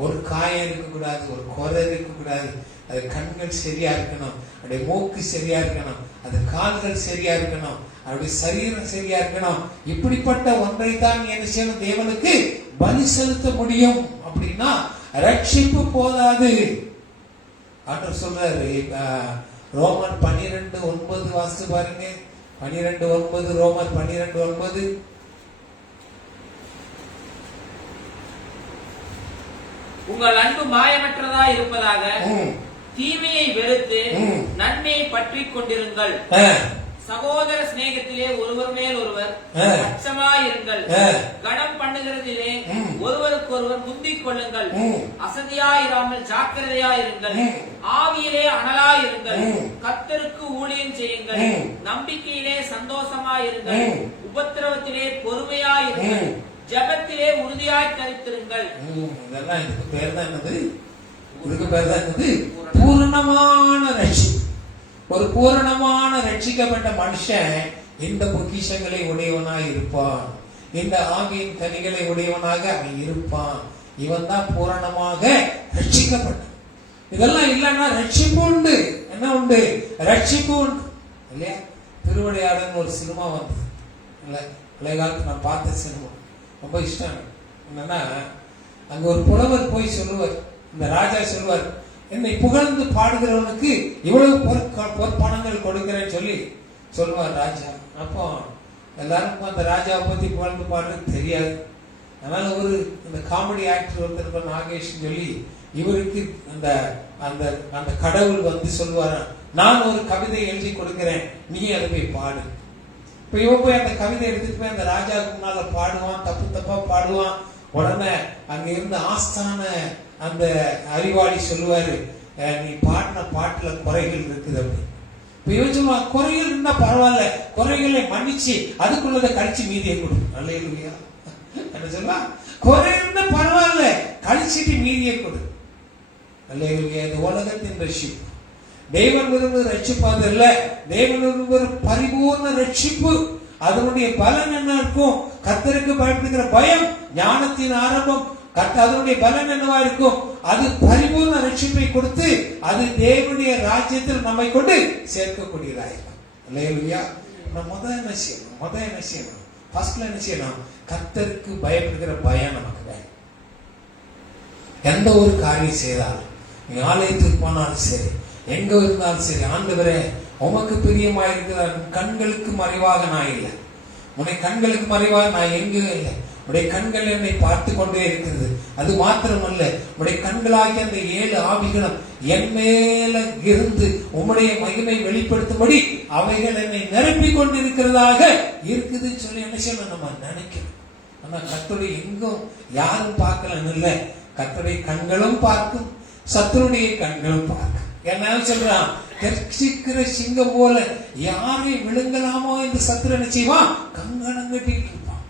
ஒரு காயம் இருக்கக்கூடாது, ஒரு குறை இருக்கக்கூடாது. அது கண்கள் சரியா இருக்கணும், அப்படியே மூக்கு சரியா இருக்கணும், அது கால்கள் சரியா இருக்கணும், அப்படி சரீரம் சரியா இருக்கணும். இப்படிப்பட்ட ஒன்றை தான் என்ன செய்யணும்? தேவனுக்கு பலி செலுத்த முடியும். அப்படின்னா ரட்சிப்பு போதாது. ஆண்டவர் சொல்றாரு, ரோமர் 12:9 வாசித்து பாருங்க. 12:9, ரோமர் 12:9. உங்கள் அன்பு மாயமற்றதா இருப்பதாக தீமையை வெறுத்து நன்மையை பற்றி கொண்டிருங்கள். சகோதர சிநேகத்திலே ஒருவர் மேல் ஒருவர் அச்சமாயிருங்கள். கனம் பண்ணுகிறதிலே ஒருவருக்கு ஒருவர் முந்திக் கொள்ளுங்கள். அசதியாயிராமல் ஜாக்கிரதையாயிருங்கள். ஆவியிலே அனலாயிருங்கள். கர்த்தருக்கு ஊழியம் செய்யுங்கள். நம்பிக்கையிலே சந்தோஷமாயிருங்கள். உபத்திரவத்திலே பொறுமையாயிருங்கள். ஜெபத்திலே உறுதியாய் தரித்திருங்கள். இதெல்லாம் இதுக்கு பேர் தான் என்னது? இதுக்கு பேர் தான் என்னது? பூரணமான ரட்சிப்பு. ஒரு பூரணமான ரட்சிக்கப்பட்ட மனுஷன் இந்த பொக்கிஷங்களை உடையவனாய் இருப்பான். இந்த ஆவியின் கனிகளை உடையவனாக அவன் இருப்பான். இவன் தான் பூரணமாக ரட்சிக்கப்பட்டான். இதெல்லாம் இல்லைன்னா ரட்சிப்பு உண்டு. என்ன உண்டு? ரட்சிப்பு உண்டு இல்லையா? திருவிளையாடல் ஒரு சினிமா வந்தது இல்ல, பழைய காலத்து நான் பார்த்த சினிமா ரொம்ப இஷ்டம். என்னன்னா அங்க ஒரு புலவர் போய் சொல்லுவார், இந்த ராஜா சொல்லுவார், என்னை புகழ்ந்து பாடுகிறவனுக்கு இவ்வளவு பொற்பணங்கள் கொடுக்கிறேன்னு சொல்லி சொல்லுவார் ராஜா. அப்போ எல்லாருக்கும் அந்த ராஜாவை பத்தி புகழ்ந்து பாடுறது தெரியாது. அதனால ஒரு இந்த காமெடி ஆக்டர் ஒருத்தர் நாகேஷ் சொல்லி இவருக்கு அந்த அந்த அந்த கடவுள் வந்து சொல்லுவாரா, நான் ஒரு கவிதை எழுதி கொடுக்கிறேன், நீ அதை போய் பாடு. இப்ப இவன் போய் அந்த கவிதை எடுத்துட்டு போய் அந்த ராஜாவுக்கு முன்னால பாடுவான், தப்பு தப்பா பாடுவான். உடனே அங்க இருந்த ஆஸ்தான அந்த அறிவாளி சொல்லுவாரு, நீ பாடின பாட்டுல குறைகள் இருக்குது அப்படி. இப்ப இவன் சொல்லுவான், குறைகள் இருந்தா பரவாயில்ல, குறைகளை மன்னிச்சு அதுக்குள்ளதை கழிச்சு மீதியை கொடு. அல்லேலூயா. என்ன சொல்லுவா? குறை இருந்தா பரவாயில்ல, கழிச்சிட்டு மீதியை கொடு. அல்லேலூயா. இந்த உலகத்தின் ரட்சிப்பு தேவன் விரும்புகிற ரட்சிப்பு அது இல்ல. தேவன் விரும்புகிற பரிபூர்ண ரட்சிப்பு. அதனுடைய பலன் என்ன இருக்கும்? கர்த்தருக்கு பயப்படுகிற பயம் ஞானத்தின் ஆரம்பம். அதனுடைய பலன் என்னவா இருக்கும்? அது பரிபூர்ண ரட்சிப்பை கொடுத்து அது தேவனுடைய ராஜ்யத்தில் நம்மை கொண்டு சேர்க்கக்கூடியதாயிருக்கும். அல்லேலூயா. முதல் என்ன செய்யணும்? ஃபர்ஸ்ட்ல என்ன செய்யணும்? கர்த்தருக்கு பயப்படுகிற பயம் நமக்கு வேணும். எந்த ஒரு காரியம் செய்தாலும், நீ ஆலயத்துக்கு போனாலும் சரி, எங்க இருந்தாலும் சரி, ஆண்டவரே உமக்கு பிரியமாயிருக்கிற கண்களுக்கு மறைவாக நான் இல்லை, உன்னை கண்களுக்கு மறைவாக நான் எங்கேயும் இல்லை, உடைய கண்கள் என்னை பார்த்து கொண்டே இருக்கிறது. அது மாத்திரமல்ல, உடைய கண்களாகிய அந்த 7 ஆவிகளும் என் மேல இருந்து உம்முடைய மகிமை வெளிப்படுத்தும்படி அவைகள் என்னை நிரப்பி கொண்டு இருக்கிறதாக இருக்குதுன்னு சொல்லி என்ன செய்யணும்? நம்ம நினைக்கணும். ஆனா கர்த்தருடைய எங்கும் யாரும் பார்க்கலன்னு இல்லை, கர்த்தருடைய கண்களும் பார்க்கும், சத்துருடைய கண்களும் பார்க்கும். என்ன சொல்றான்? கர்ச்சிக்கிற சிங்கம் போல யாரை விழுங்கலாமோ என்று சத்துரு என்ன செய்வான்? கங்கணம் கட்டிட்டு இருப்பான்.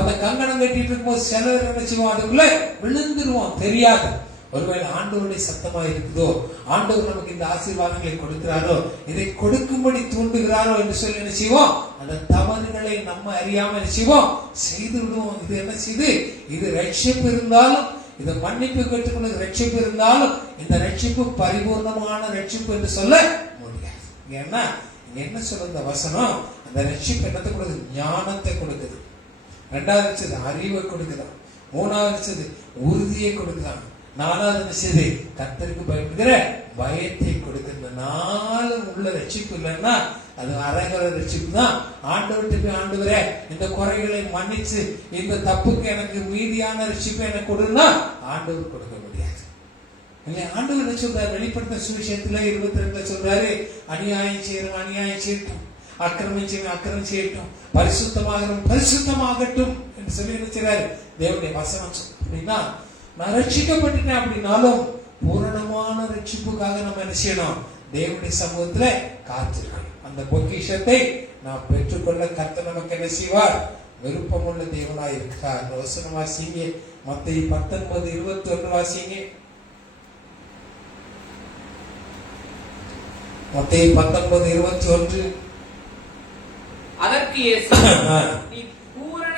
அந்த கங்கணம் கட்டிட்டு இருக்கும்போது சிலர் என்ன செய்வான்? அதுக்குள்ள விழுந்துருவான், தெரியாது. ஒருவேளை ஆண்டவருடைய சத்தமா இருக்குதோ, ஆண்டவர் நமக்கு இந்த ஆசீர்வாதங்களை கொடுக்கிறாரோ, இதை கொடுக்கும்படி தூண்டுகிறாரோ என்று சொல்லி என்ன செய்வோம்? அந்த தவறுகளை நம்ம அறியாம என்ன செய்வோம்? செய்து விடுவோம். இது என்ன செய்து? இது ரட்சிப்பு இருந்தாலும், இது மன்னிப்பு கேட்டுக்கொண்டு ரட்சிப்பு இருந்தாலும், இந்த ரட்சிப்பு பரிபூர்ணமான ரட்சிப்பு என்று சொல்ல முடியாது. ஏன்னா என்ன சொல்ற இந்த வசனம்? அந்த ரட்சிப்பு என்னத்தை கொடுக்குது? ஞானத்தை கொடுக்குது. 2வது அறிவை கொடுக்குதான். 3வது உறுதியை கொடுக்குதான். 4வது கர்த்தருக்கு பயப்படுகிற பயத்தை கொடுக்குது. இந்த 4 உள்ள ரட்சிப்பு இல்லைன்னா அது அரகர ரட்சிப்பு தான். ஆண்டவர்கிட்ட போய் ஆண்டவரே இந்த குறைகளை மன்னிச்சு இந்த தப்புக்கு எனக்கு மீதியான ரட்சிப்பு எனக்கு கொடுன்னா ஆண்டவர் கொடுக்க முடியாது. இல்லையா? ஆண்டவர் என்ன சொல்றாரு? வெளிப்படுத்த சுவிசேஷத்துல 22 சொல்றாரு, அநியாயம் செய்யட்டும், அக்கிரமம் செய்யட்டும், பரிசுத்தமாகட்டும் என்று சொல்லி நினைச்சாரு. தேவனுடைய வசனம் அப்படின்னா நான் ரட்சிக்கப்பட்டுட்டேன் அப்படின்னாலும் பூரணமான ரட்சிப்புக்காக நம்ம என்ன செய்யணும்? தேவனுடைய சமூகத்துல காத்திருக்கணும். அந்த பொக்கிஷத்தை நாம் பெற்றுக்கொள்ள கர்த்தர் நமக்கு என்ன செய்வார்? விருப்பமுள்ள தேவனாய் இருக்கிறார். அந்த வசனம் வாசிங்க. மத்தேயு 19:21 வாசிங்க. மத்தேயு 19:21. அதற்கு இயேசு, நீ பூரண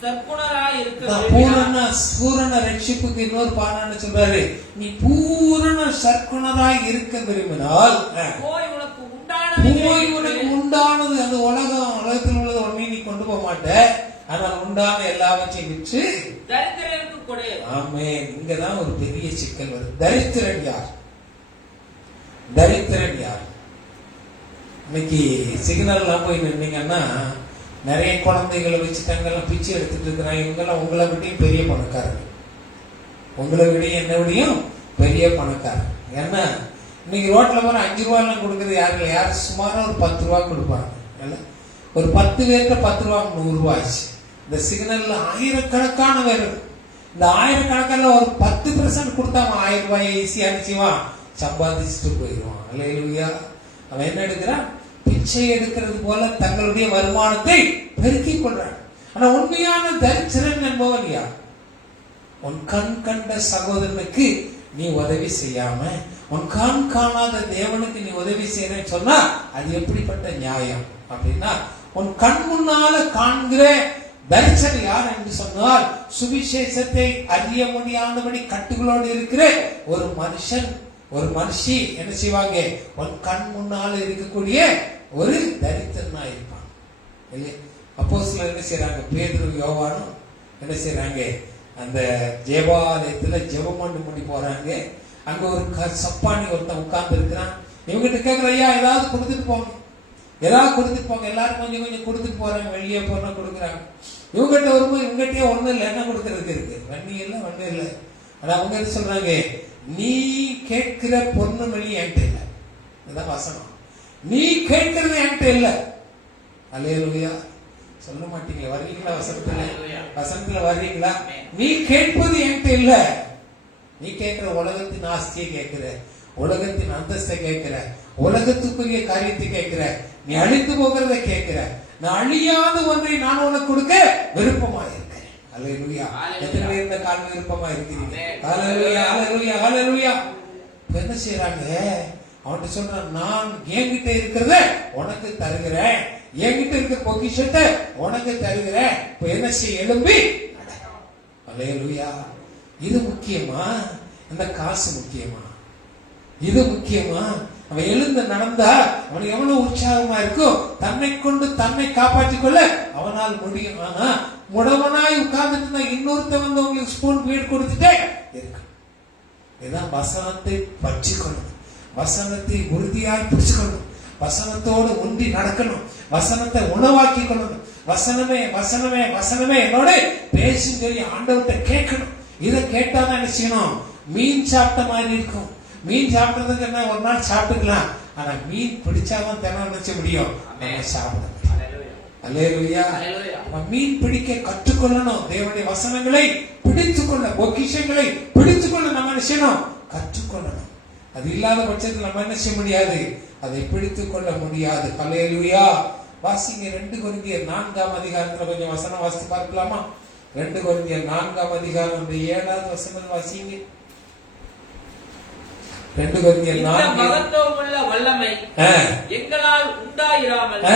சற்குணராய் இருக்க பூரண ரட்சிப்புக்கு இன்னொரு பாடம்னு சொல்றாரு. நீ பூரண சற்குணராய் இருக்க விரும்பினால் போய் உனக்கு உண்டானது அந்த உலகத்தில் உள்ளது ஒன்னையும் நீ கொண்டு போக மாட்ட. ஆனால் உண்டான எல்லாவற்றையும் விற்று தரித்திரனுக்கு கொடு. ஆமென். இங்கதான் ஒரு பெரிய சிக்கல் வருது. தரித்திரன் யார்? இன்னைக்கு சிக்னல்லாம் போய் நின்னீங்கன்னா நிறைய குழந்தைகளை வச்சுட்டாங்கெல்லாம் பிச்சை எடுத்துட்டு இருக்கிறாங்க. இவங்கெல்லாம் உங்களை விடையும் பெரிய பணக்காரங்க, உங்களை விடையும் என்ன விடையும் பெரிய பணக்காரங்க. ஏன்னா இன்னைக்கு ரோட்ல போற 5 ரூபாய்லாம் கொடுக்குறது யாரு சுமாரா ஒரு 10 ரூபாய் கொடுப்பாங்க. ஒரு 10 பேருக்கு 10 ரூபாய் 100 ரூபாய் ஆச்சு. இந்த சிக்னல்ல ஆயிரக்கணக்கான பேர், இந்த ஆயிரக்கணக்கான ஒரு 10% கொடுத்தாங்க 1000 ரூபாய் ஈஸியா நிச்சயமா சம்பாதிச்சுட்டு போயிடுவான். அல்லேலூயா. அவன் என்ன எடுக்கிறான்? பிச்சை எடுக்கிறது போல தங்களுடைய வருமானத்தை பெருக்கிக் கொள்றான். ஆனா உண்மையான தரித்திரன் என்பவன் யார்? உன் கண் கண்ட சகோதரனுக்கு நீ உதவி செய்யாம உன் கண் காணாத தேவனுக்கு நீ உதவி செய்யறேன்னு சொன்னா அது எப்படிப்பட்ட நியாயம்? அப்படின்னா உன் கண் முன்னால காண்கிற தரிசனம் யார் என்று சொன்னால், சுவிசேஷத்தை அறிய முடியாதபடி கட்டுகளோடு இருக்கிற ஒரு மனுஷன், ஒரு மனுஷி என்ன செய்வாங்க? உன் கண் முன்னால இருக்கக்கூடிய ஒரு தரித்திரனா இருப்பான். அப்போஸ்தலர் என்ன செய்யறாங்க? பேதுரு யோவானும் என்ன செய்யறாங்க? அந்த ஜெபாலயத்துல ஜெபம் பண்ணி போறாங்க. அங்க ஒரு சப்பானி ஒருத்தன் உட்கார்ந்து இருக்கிறான். இவங்கிட்ட கேட்கிற, ஐயா ஏதாவது கொடுத்துட்டு போங்க, எல்லாரும் கொஞ்சம் கொஞ்சம் கொடுத்துட்டு போறாங்க. வெளியே போனா கொடுக்குறாங்க. இவங்கிட்ட வரும்போது இவங்கிட்டே ஒண்ணும் இல்லை, என்ன கொடுக்கறதுக்கு இருக்கு? வண்ணி இல்லை. ஆனா அவங்க என்ன சொல்றாங்க? நீ கேட்கிற பொண்ணு மணி என்கிட்ட இல்லை. இதுதான் வசனம். நீ கேட்கறது என்கிட்ட இல்லை. அல்லேலூயா. சொல்ல மாட்டீங்களா? வர்றீங்களா? வசனத்துல வர்றீங்களா? நீ கேட்பது என்கிட்ட இல்ல. நீ கேட்கிற உலகத்தின் ஆஸ்தியை கேட்கிற, உலகத்தின் அந்தஸ்தை கேட்கிற, உலகத்துக்குரிய காரியத்தை கேட்கிற, நீ அழிந்து போகிறத கேட்கிற. நான் அழியாத ஒன்றை நான் உனக்கு கொடுக்க விருப்பமா இருக்கிறேன். அல்லேலூயா. எத்தனை பேர் இந்த கால விருப்பமா இருக்கிறீங்க? அல்லேலூயா, அல்லேலூயா, அல்லேலூயா. என்ன செய்யறாங்க? அவன்கிட்ட சொல்றான், நான் என்கிட்ட இருக்கிறத உனக்கு தருகிறேன், என்கிட்ட இருக்கிற பொக்கிஷத்தை உனக்கு தருகிறேன். இப்ப என்ன செய்ய? எழும்பி அல்லேலூயா. இது முக்கியமா? அந்த காசு முக்கியமா? இது முக்கியமா? அவன் எழுந்து நடந்தா அவன் எவ்வளவு உற்சாகமா இருக்கும். தன்னை கொண்டு தன்னை காப்பாற்றிக் கொள்ள அவனால் முடியும். ஆனா முடவனாய் உட்கார்ந்துட்டு இருந்தா இன்னொருத்த வந்து உங்களுக்கு ஸ்பூன் பீட் கொடுத்துட்டே இருக்கு. இதான் வசனத்தை பற்றிக்கொள்ளணும், வசனத்தை உறுதியாய் பிடிச்சுக்கணும், வசனத்தோடு ஒன்றி நடக்கணும், வசனத்தை உணவாக்கி கொள்ளணும். வசனமே வசனமே வசனமே என்னோட பேசுன்னு சொல்லி ஆண்டவர்கிட்ட கேட்கணும். இதை கேட்டாதான் என்ன செய்யணும்? மீன் சாப்பிட்ட மாதிரி இருக்கும். மீன் சாப்பிட்டதுக்கு என்ன, ஒரு நாள் சாப்பிட்டுக்கலாம். ஆனா மீன் பிடிச்சாதான் தினம் நினைச்ச முடியும், நம்ம சாப்பிடணும். அல்லேலூயா. மீன் பிடிக்க கற்றுக்கொள்ளணும். தேவனுடைய வசனங்களை பிடித்துக்கொள்ள, பொக்கிஷங்களை பிடித்துக்கொள்ள நம்ம என்ன செய்யணும்? கற்றுக்கொள்ளணும். அது இல்லாத பட்சத்தில் நம்ம என்ன செய்ய முடியாது? அதை பிடித்துக் கொள்ள முடியாது. அல்லேலூயா. வாசிங்க 2 கொரிந்தியர் 4ஆம் அதிகாரத்துல கொஞ்சம் வசனம் வாசித்து பார்க்கலாமா? 2 கொரிந்தியர் 4ஆம் அதிகாரம் 7வது வசனம் வாசிங்க. 2 கொரிந்தியர் 4. மகத்துவமுள்ள வல்லமை எங்களால் உண்டாயிராமல்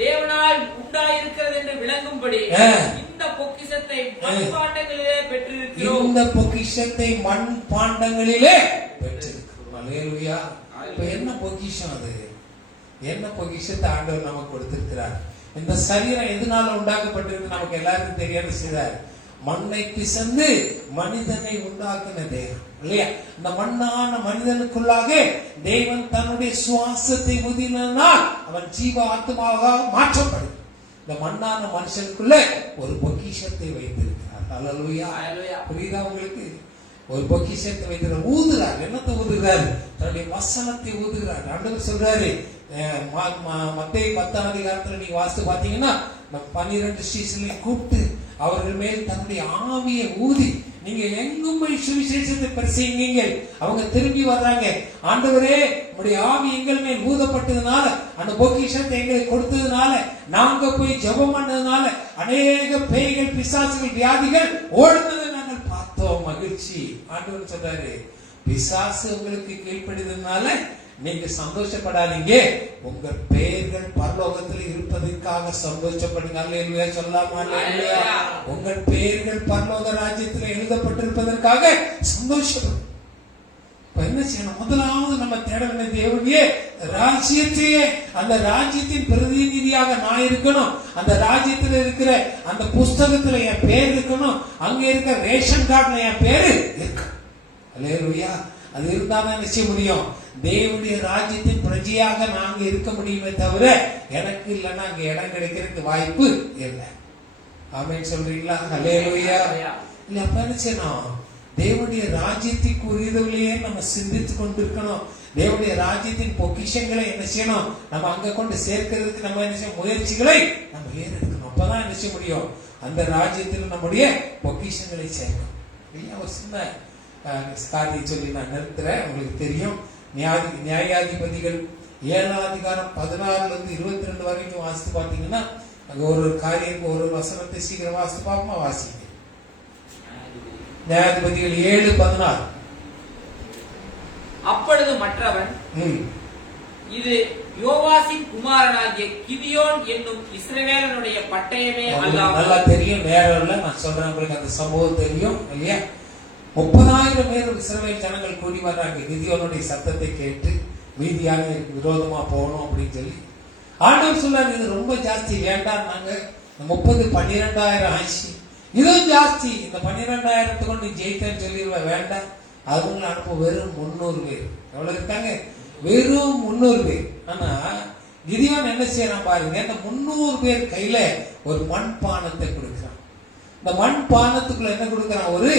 தேவனால் உண்டாயிருக்கிறது என்று விளங்கும்படி இந்த பொக்கிஷத்தை மண்பாண்டங்களிலே பெற்றிருக்கிறோம். இந்த பொக்கிஷத்தை மண்பாண்டங்களிலே பெற்றிருக்கிறோம். அல்லேலூயா. இப்ப என்ன பொக்கிஷம்? அது என்ன பொக்கிஷத்தை ஆண்டவர் நமக்கு கொடுத்திருக்கிறார்? இந்த சரீரம் எதனால உண்டாக்கப்பட்டிருக்கு நமக்கு எல்லாருக்கும் தெரியாது. செய்தார், மண்ணை பிசைந்து மனிதனை உண்டாக்கின தேவன் இல்லையா? இந்த மண்ணான மனிதனுக்குள்ளாக தேவன் தன்னுடைய சுவாசத்தை ஊதினால் அவன் ஜீவ ஆத்மாவாக மாற்றப்படும். இந்த மண்ணான மனுஷனுக்குள்ள ஒரு பொக்கிஷத்தை வைத்திருக்கிறார். அல்லேலூயா. புரியுதா உங்களுக்கு? ஒரு பொக்கிஷத்தை வைத்திருக்கிறார். ஊதுறார். என்னத்தை ஊதுகிறார்? தன்னுடைய வசனத்தை ஊதுகிறார். ஆண்டவர் சொல்றாரு, மத்தேயு 10ஆம் அதிகாரத்துல நீங்க வாசித்து பாத்தீங்கன்னா 12 ஸ்ரீசனையும் கூப்பிட்டு அவர்கள் மேல் தன்னுடைய ஆவியை ஊதி நீங்க எங்கும் போய் சுவிசேஷத்தை பிரசங்கிங்க. அவங்க திரும்பி வர்றாங்க, ஆண்டவரே உடைய ஆவி எங்கள் மேல் ஊதப்பட்டதுனால, அந்த பொக்கிஷத்தை எங்களுக்கு கொடுத்ததுனால, நாங்க போய் ஜெபம் பண்ணதுனால அநேக பேய்கள் பிசாசுகள் வியாதிகள் ஓடுனதை நாங்கள் பார்த்தோம். மகிழ்ச்சி. ஆண்டவர் சொல்றாரு, பிசாசு உங்களுக்கு கீழ்ப்படிதனால நீங்க சந்தோஷப்படாதீங்க, உங்க பெயர்கள் பரலோகத்தில் இருப்பதற்காக சந்தோஷப்படுங்க. அல்லேலூயா சொல்லலாமா? அல்லேலூயா. உங்கள் பெயர்கள் பரலோக ராஜ்யத்தில் எழுதப்பட்டிருப்பதற்காக சந்தோஷப்படும். இப்ப என்ன செய்யணும்? முதலாவது நம்ம தேட வேண்டிய தேவனுடைய ராஜ்யத்தையே, அந்த ராஜ்யத்தின் பிரதிநிதியாக நான் இருக்கணும். அந்த ராஜ்யத்தில் இருக்கிற அந்த புஸ்தகத்துல என் பேர் இருக்கணும். அங்க இருக்கிற ரேஷன் கார்டுல என் பேரு இருக்கணும். அல்லேலூயா. அது இருந்தாதான் நிச்சய முடியும். தேவனுடைய ராஜ்யத்தின் பிரஜையாக நாங்க இருக்க முடியுமே தவிர எனக்கு இல்லைன்னா அங்க இடம் கிடைக்கிறதுக்கு வாய்ப்பு இல்லை. ஆமென் சொல்றீங்களா? அல்லேலூயா. இல்ல அப்ப என்ன செய்யணும்? தேவனுடைய ராஜ்யத்துக்கு உரியதுலயே நம்ம சிந்தித்து கொண்டிருக்கணும். தேவனுடைய ராஜ்யத்தின் பொக்கிஷங்களை என்ன செய்யணும்? நம்ம அங்க கொண்டு சேர்க்கிறதுக்கு நம்ம என்ன செய்ய முயற்சிகளை நம்ம ஏறெடுக்கணும். அப்பதான் என்ன செய்ய முடியும்? அந்த ராஜ்யத்தில் நம்முடைய பொக்கிஷங்களை சேர்க்கணும். இல்லையா? ஒரு சின்ன காரியம் சொல்லி நான் நிறுத்துறேன். உங்களுக்கு தெரியும், நியாயாதிபதிகள் 7ஆம் அதிகாரம் 16 இருந்து 22 வரைக்கும் வாசித்து பார்த்தீங்கன்னா அங்க ஒரு காரியம், ஒரு வசனத்தை சீக்கிரம் வாசித்து பார்ப்போமா? வாசிங்க. நியாயாதிபதிகள் 7:16. அப்பொழுது மற்றவன், இது யோவாசின் குமாரனாகிய கிதியோன் என்னும் இஸ்ரவேலனுடைய பட்டயமே அல்லாமல். நல்லா தெரியும், நேரம் இல்லை, நான் சொல்றேன் உங்களுக்கு. அந்த சம்பவம் தெரியும் இல்லையா? 30,000 பேர் இஸ்ரவேல் ஜனங்கள் கூடி வர்றாங்க. கிதியோனுடைய சத்தத்தை கேட்டு மீதியான விரோதமா போகணும் அப்படின்னு சொல்லி ஆண்டவர் சொல்றாரு, இது ரொம்ப ஜாஸ்தி வேண்டாம். நாங்க 30 12,000 ஆயிடுச்சு, இதுவும் ஜாஸ்தி. இந்த 12,000 கொண்டு ஜெயித்தேன்னு சொல்லிடுவேன், வேண்டாம். அவங்களை அனுப்ப வெறும் 300 பேர். எவ்வளவு இருக்காங்க? வெறும் 300 பேர். ஆனா கிதியோன் என்ன செய்யறான் பாருங்க, இந்த 300 பேர் கையில ஒரு மண்பானத்தை கொடுக்கிறான். இந்த மண்பானத்துக்குள்ள என்ன கொடுக்கிறான்? ஒரு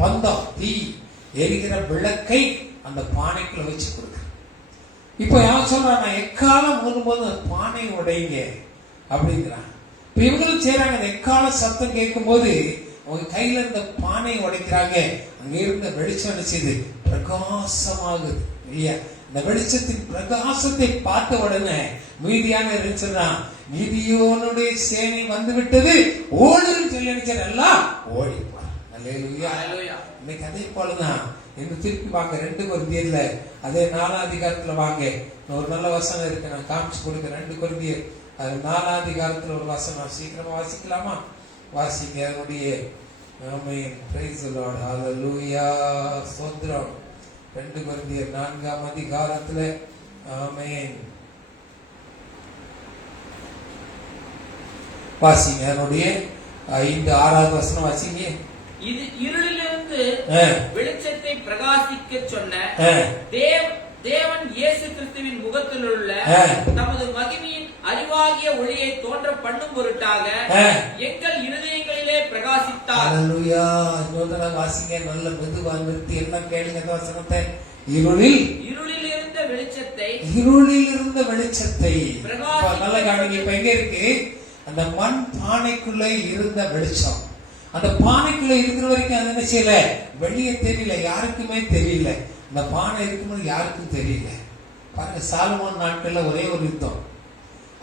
பந்தம், தீ எரிகிற விளக்கை அந்த பானைக்குள்ள வச்சு கொடுக்கிறான். இப்ப யார் சொல்றான்? எக்காலம் வரும்போது பானை உடைங்க அப்படிங்கிறான். இப்ப இவங்களும் செய்யறாங்க. எக்கால சத்தம் கேட்கும் போது அவங்க கையில இருந்த பானை உடைக்கிறாங்க. அங்க இருந்த வெளிச்சம் செய்து பிரகாசமாகுது இல்லையா? இந்த வெளிச்சத்தின் பிரகாசத்தை பார்த்த உடனே மீதியான இருந்துச்சுன்னா, கிதியோனுடைய சேனை வந்து விட்டது, ஓடுன்னு சொல்லி நினைச்சார், எல்லாம் ஓடிப்பார். அல்லேலூயா. இன்னைக்கு அதே போலதான் என்று திருப்பி வாங்க 2 கொரிந்தியர்ல அதே 4ஆம் அதிகாரத்துல வாங்க. ஒரு நல்ல வசனம் இருக்கு, நான் காமிச்சு கொடுக்கிறேன். 2 கொரிந்தியர் அது 4ஆம் அதிகாரத்துல ஒரு வசனம், சீக்கிரமா வாசிக்கலாமா? வாசிங்க அதனுடைய ஆமென். Praise the Lord. ஹalleluya. ஸ்தோத்திரம். 2 கொரிந்தியர் 4ஆம் அதிகாரத்துல ஆமென். வாசிங்க அதனுடைய 5 6வது வசனம் வாசிங்க. இது இருளிலிருந்து வெளிச்சத்தை பிரகாசிக்க சொன்ன தேவன் இயேசு கிறிஸ்துவின் முகத்தில் உள்ள தமது மகிமையின் அறிவாகிய ஒளியை தோன்ற பண்ணும் பொருட்டாக எங்கள் இருதயங்களிலே பிரகாசித்தார். ஹalleluya. ஜோதனா வாசிங்க நல்ல மெதுவா நிறுத்தி எல்லாம் கேளுங்க வசனத்தை. இருளில் இருந்த வெளிச்சத்தை நல்ல காமிங்க. இப்ப எங்க இருக்கு? அந்த மண் பானைக்குள்ள இருந்த வெளிச்சம். அந்த பானைக்குள்ள இருக்கிற வரைக்கும் அது என்ன செய்யல, வெளியே தெரியல, யாருக்குமே தெரியல. அந்த பானை இருக்கும்போது யாருக்கும் தெரியல. பாருங்க, சாலமோன் நாட்கள்ல ஒரே ஒரு யுத்தம்.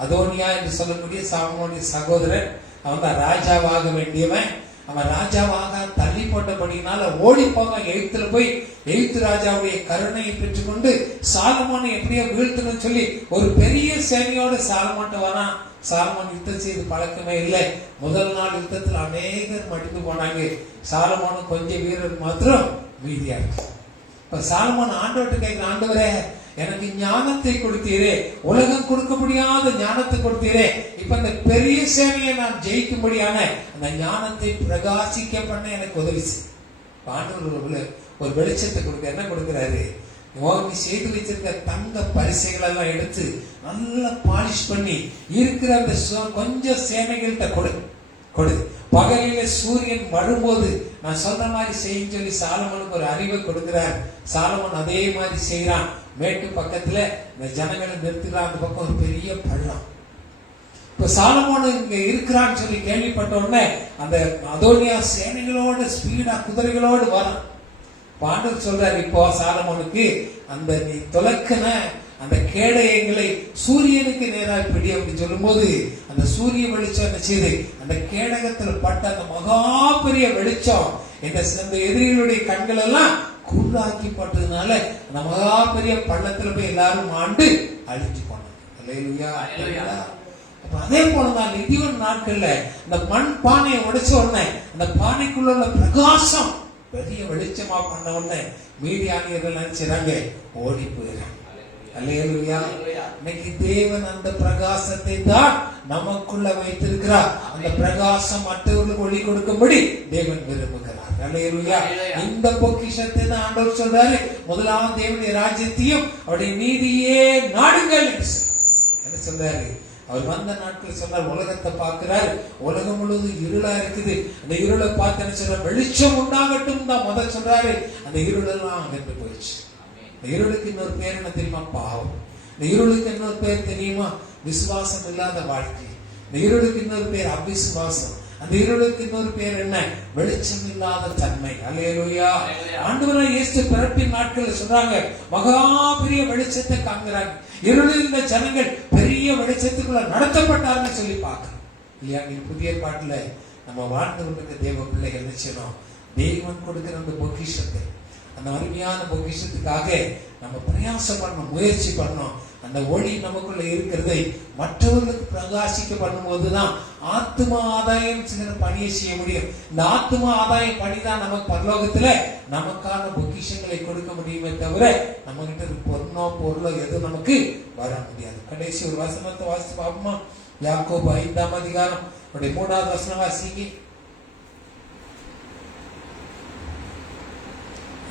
அதோனியா என்று சொல்லக்கூடிய சாலமோனுடைய சகோதரன், அவன் தான் ராஜாவாக வேண்டியவன். அவன் ராஜாவாக தள்ளி போட்டபடினால ஓடி போக எகிப்துல போய் எகிப்து ராஜாவுடைய கருணையை பெற்றுக்கொண்டு சாலமோனை எப்படியோ வீழ்த்தணும்னு சொல்லி ஒரு பெரிய சேனையோட சாலமோன்ட்ட வரான். சாலமோன் யுத்தம் செய்து பழக்கமே இல்லை. முதல் நாள் யுத்தத்தில் அநேகர் மடிந்து போனாங்க. சாலமோனும் கொஞ்சம் வீரர் மாத்திரம் மீதியா இருக்கு. இப்ப சாலமோன் ஆண்டவர்கிட்ட கேட்கிற, ஆண்டவரே எனக்கு ஞானத்தை கொடுத்தீரே, உலகம் கொடுக்க முடியாத ஞானத்தை கொடுத்தீரே, இப்ப இந்த பெரிய சேவையை நான் ஜெயிக்கும்படியான அந்த ஞானத்தை பிரகாசிக்க பண்ண எனக்கு உதவி செய். ஆண்டவர் ஒரு வெளிச்சத்தை கொடுக்க என்ன கொடுக்கிறாரு? நீ செய்து வச்சிருக்க தங்க பரிசைகள் எல்லாம் எடுத்து நல்லா பாலிஷ் பண்ணி இருக்கிற அந்த கொஞ்சம் சேனைகள்கிட்ட கொடு. பகலில சூரியன் வரும்போது நான் சொல்ற மாதிரி செய்யும் சொல்லி சாலமோனுக்கு ஒரு அறிவை கொடுக்கிறார். சாலமோன் அதே மாதிரி செய்யறான். மேட்டு பக்கத்துல இந்த ஜனங்களை நிறுத்துறான். அந்த பக்கம் ஒரு பெரிய பள்ளம். இப்ப சாலமோன் இங்க இருக்கிறான்னு சொல்லி கேள்விப்பட்ட உடனே அந்த அதோனியா சேனைகளோட ஸ்பீடா குதிரைகளோடு வரான். ஆண்டவர் சொல்றாரு, இப்போ சாலமோனுக்கு அந்த நீ தொலைக்கன அந்த கேடயங்களை சூரியனுக்கு நேராக பிடி அப்படின்னு சொல்லும் போது அந்த சூரிய வெளிச்சம் என்ன செய்து அந்த கேடகத்துல பட்ட அந்த மகா பெரிய வெளிச்சம் இந்த எதிரிகளுடைய கண்கள் எல்லாம் குருடாக்கி பட்டதுனால அந்த மகா பெரிய பள்ளத்துல போய் எல்லாரும் ஆண்டு அழிச்சு போனாங்க. அதே போலதான் இடிவன் நாட்கள்ல இந்த மண் பானையை உடைச்ச உடனே அந்த பானைக்குள்ள உள்ள பிரகாசம் பெரிய வெளிச்சமா பண்ண உடனே மீதியானியர்கள் நினைச்சாங்க ஓடி போயிடும். அல்லேலூயா. இன்னைக்கு தேவன் அந்த பிரகாசத்தை தான் நமக்குள்ள வைத்திருக்கிறார். அந்த பிரகாசம் மற்றவர்களுக்கு ஒளி கொடுக்கும்படி தேவன் விரும்புகிறார். அல்லேலூயா. இந்த பொக்கிஷத்தை தான் ஆண்டவர் சொல்றாரு, முதலாவது தேவனுடைய ராஜ்யத்தையும் அவருடைய நீதியே நாடுங்கள் என்ன சொல்றாரு. அவர் வந்த நாட்கள் சொன்னார், உலகத்தை பார்க்கிறார், உலகம் முழுவதும் இருளா இருக்குது. அந்த இருளை பார்த்து என்ன சொல்ற, வெளிச்சம் உண்டாகட்டும் தான் முதல் சொல்றாரு. அந்த இருளெல்லாம் அகன்று போயிடுச்சு. இந்த இருளுக்கு இன்னொரு பேர் என்ன தெரியுமா? பாவம். இந்த இருளுக்கு இன்னொரு பேர் தெரியுமா? விசுவாசம் இல்லாத வாழ்க்கை. இந்த இருளுக்கு இன்னொரு பேர் அவிசுவாசம். அந்த இருளுக்கு இன்னொரு பேர் என்ன? வெளிச்சம் இல்லாத தன்மை. அல்லேலூயா. ஆண்டவராகிய இயேசு பிறப்பின் நாட்கள் சொல்றாங்க, மகா பெரிய வெளிச்சத்தை காண்கிறாங்க. இருளில் இருந்த ஜனங்கள் பெரிய வெளிச்சத்துக்குள்ள நடத்தப்பட்டார்னு சொல்லி பார்க்கிறோம் இல்லையா? நீ புதிய பாட்டுல நம்ம வாழ்ந்து கொண்டிருக்க தேவ பிள்ளைகள் என்ன செய்யணும்? தெய்வம் கொடுக்கிற அந்த பொக்கிஷத்தை, அந்த அருமையான பொக்கிஷத்துக்காக நம்ம பிரயாசம் பண்ணணும், முயற்சி பண்ணணும். அந்த ஒளி நமக்குள்ள இருக்கிறதை மற்றவர்களுக்கு பிரகாசிக்க பண்ணும்போதுதான் ஆத்மா ஆதாயம் சில பணியை செய்ய முடியும். இந்த ஆத்மா ஆதாயம் பணிதான் நமக்கு பரலோகத்துல நமக்கான பொக்கிஷங்களை கொடுக்க முடியுமே தவிர நம்ம கிட்ட பொருளோ எதுவும் நமக்கு வர முடியாது. கடைசி ஒரு வசனத்தை வாசித்து பார்ப்போமா? யாக்கோபு 5ஆம் அதிகாரம் 3வது வசனம் வாசிங்க.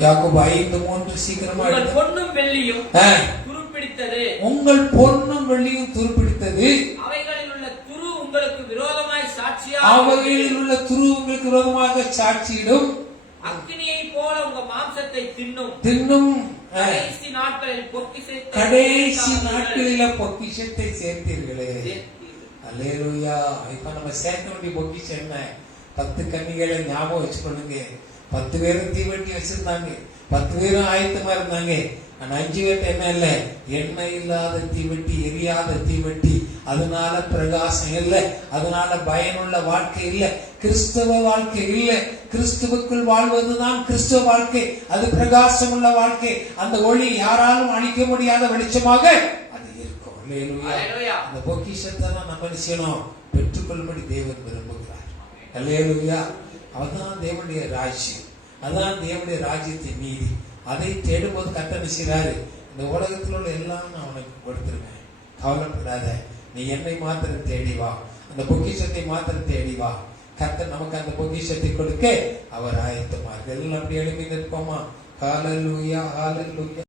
யாக்கோபு 5:3 சீக்கிரமா. உங்கள் பொன்னும் வெள்ளியும் துருப்பிடித்தது, உங்கள் பொன்னும் வெள்ளியும் துருப்பிடித்தது, அவைகளில் உள்ள துரு உங்களுக்கு விரோதமாய் சாட்சியாக, அவைகளில் உள்ள துரு உங்களுக்கு விரோதமாக சாட்சியிடும், அக்கினியை போல உங்க மாம்சத்தை தின்னும். கடைசி நாட்களில் பொக்கிஷத்தை சேர்த்தீர்களே. அல்லேலூயா. இப்ப நம்ம சேர்க்க வேண்டிய பொக்கிஷம் என்ன? 10 கன்னிகளை ஞாபகம் வச்சுக்கொள்ளுங்க. 10 பேரும் தீவெட்டி வச்சிருந்தாங்க, 10 பேரும் ஆயத்தமா இருந்தாங்க. ஆனா 5 பேர்ட்ட என்ன இல்ல? எண்ணெய் இல்லாத தீவெட்டி, எரியாத தீவெட்டி. அதனால பிரகாசம் இல்லை, அதனால பயனுள்ள வாழ்க்கை இல்லை, கிறிஸ்தவ வாழ்க்கை இல்லை. கிறிஸ்துவுக்குள் வாழ்வதுதான் கிறிஸ்தவ வாழ்க்கை. அது பிரகாசம் உள்ள வாழ்க்கை. அந்த ஒளி யாராலும் அழிக்க முடியாத வெளிச்சமாக அது இருக்கும். அல்லேலூயா. அந்த பொக்கிஷத்தை தான் நம்ம செய்யணும், பெற்றுக்கொள்ளும்படி தேவன் விரும்புகிறார். அல்லேலூயா. அதுதான் தேவனுடைய ராஜ்யம், அதான் தேவனுடைய ராஜ்யத்தின் நீதி. அதை தேடும்போது கர்த்தர் செய்றாரு, இந்த உலகத்தில் உள்ள எல்லாம் நான் உனக்கு கொடுத்துருவேன், கவலைப்படாத, நீ என்னை மாத்திரம் தேடி வா, அந்த பொக்கிஷத்தை மாத்திரம் தேடி வா. கர்த்தர் நமக்கு அந்த பொக்கிஷத்தை கொடுக்க அவர் ஆயத்தமா இருக்கு. எல்லாம் அப்படி எழுப்பி நிற்போமா? ஹல்லேலூயா, ஹல்லேலூயா.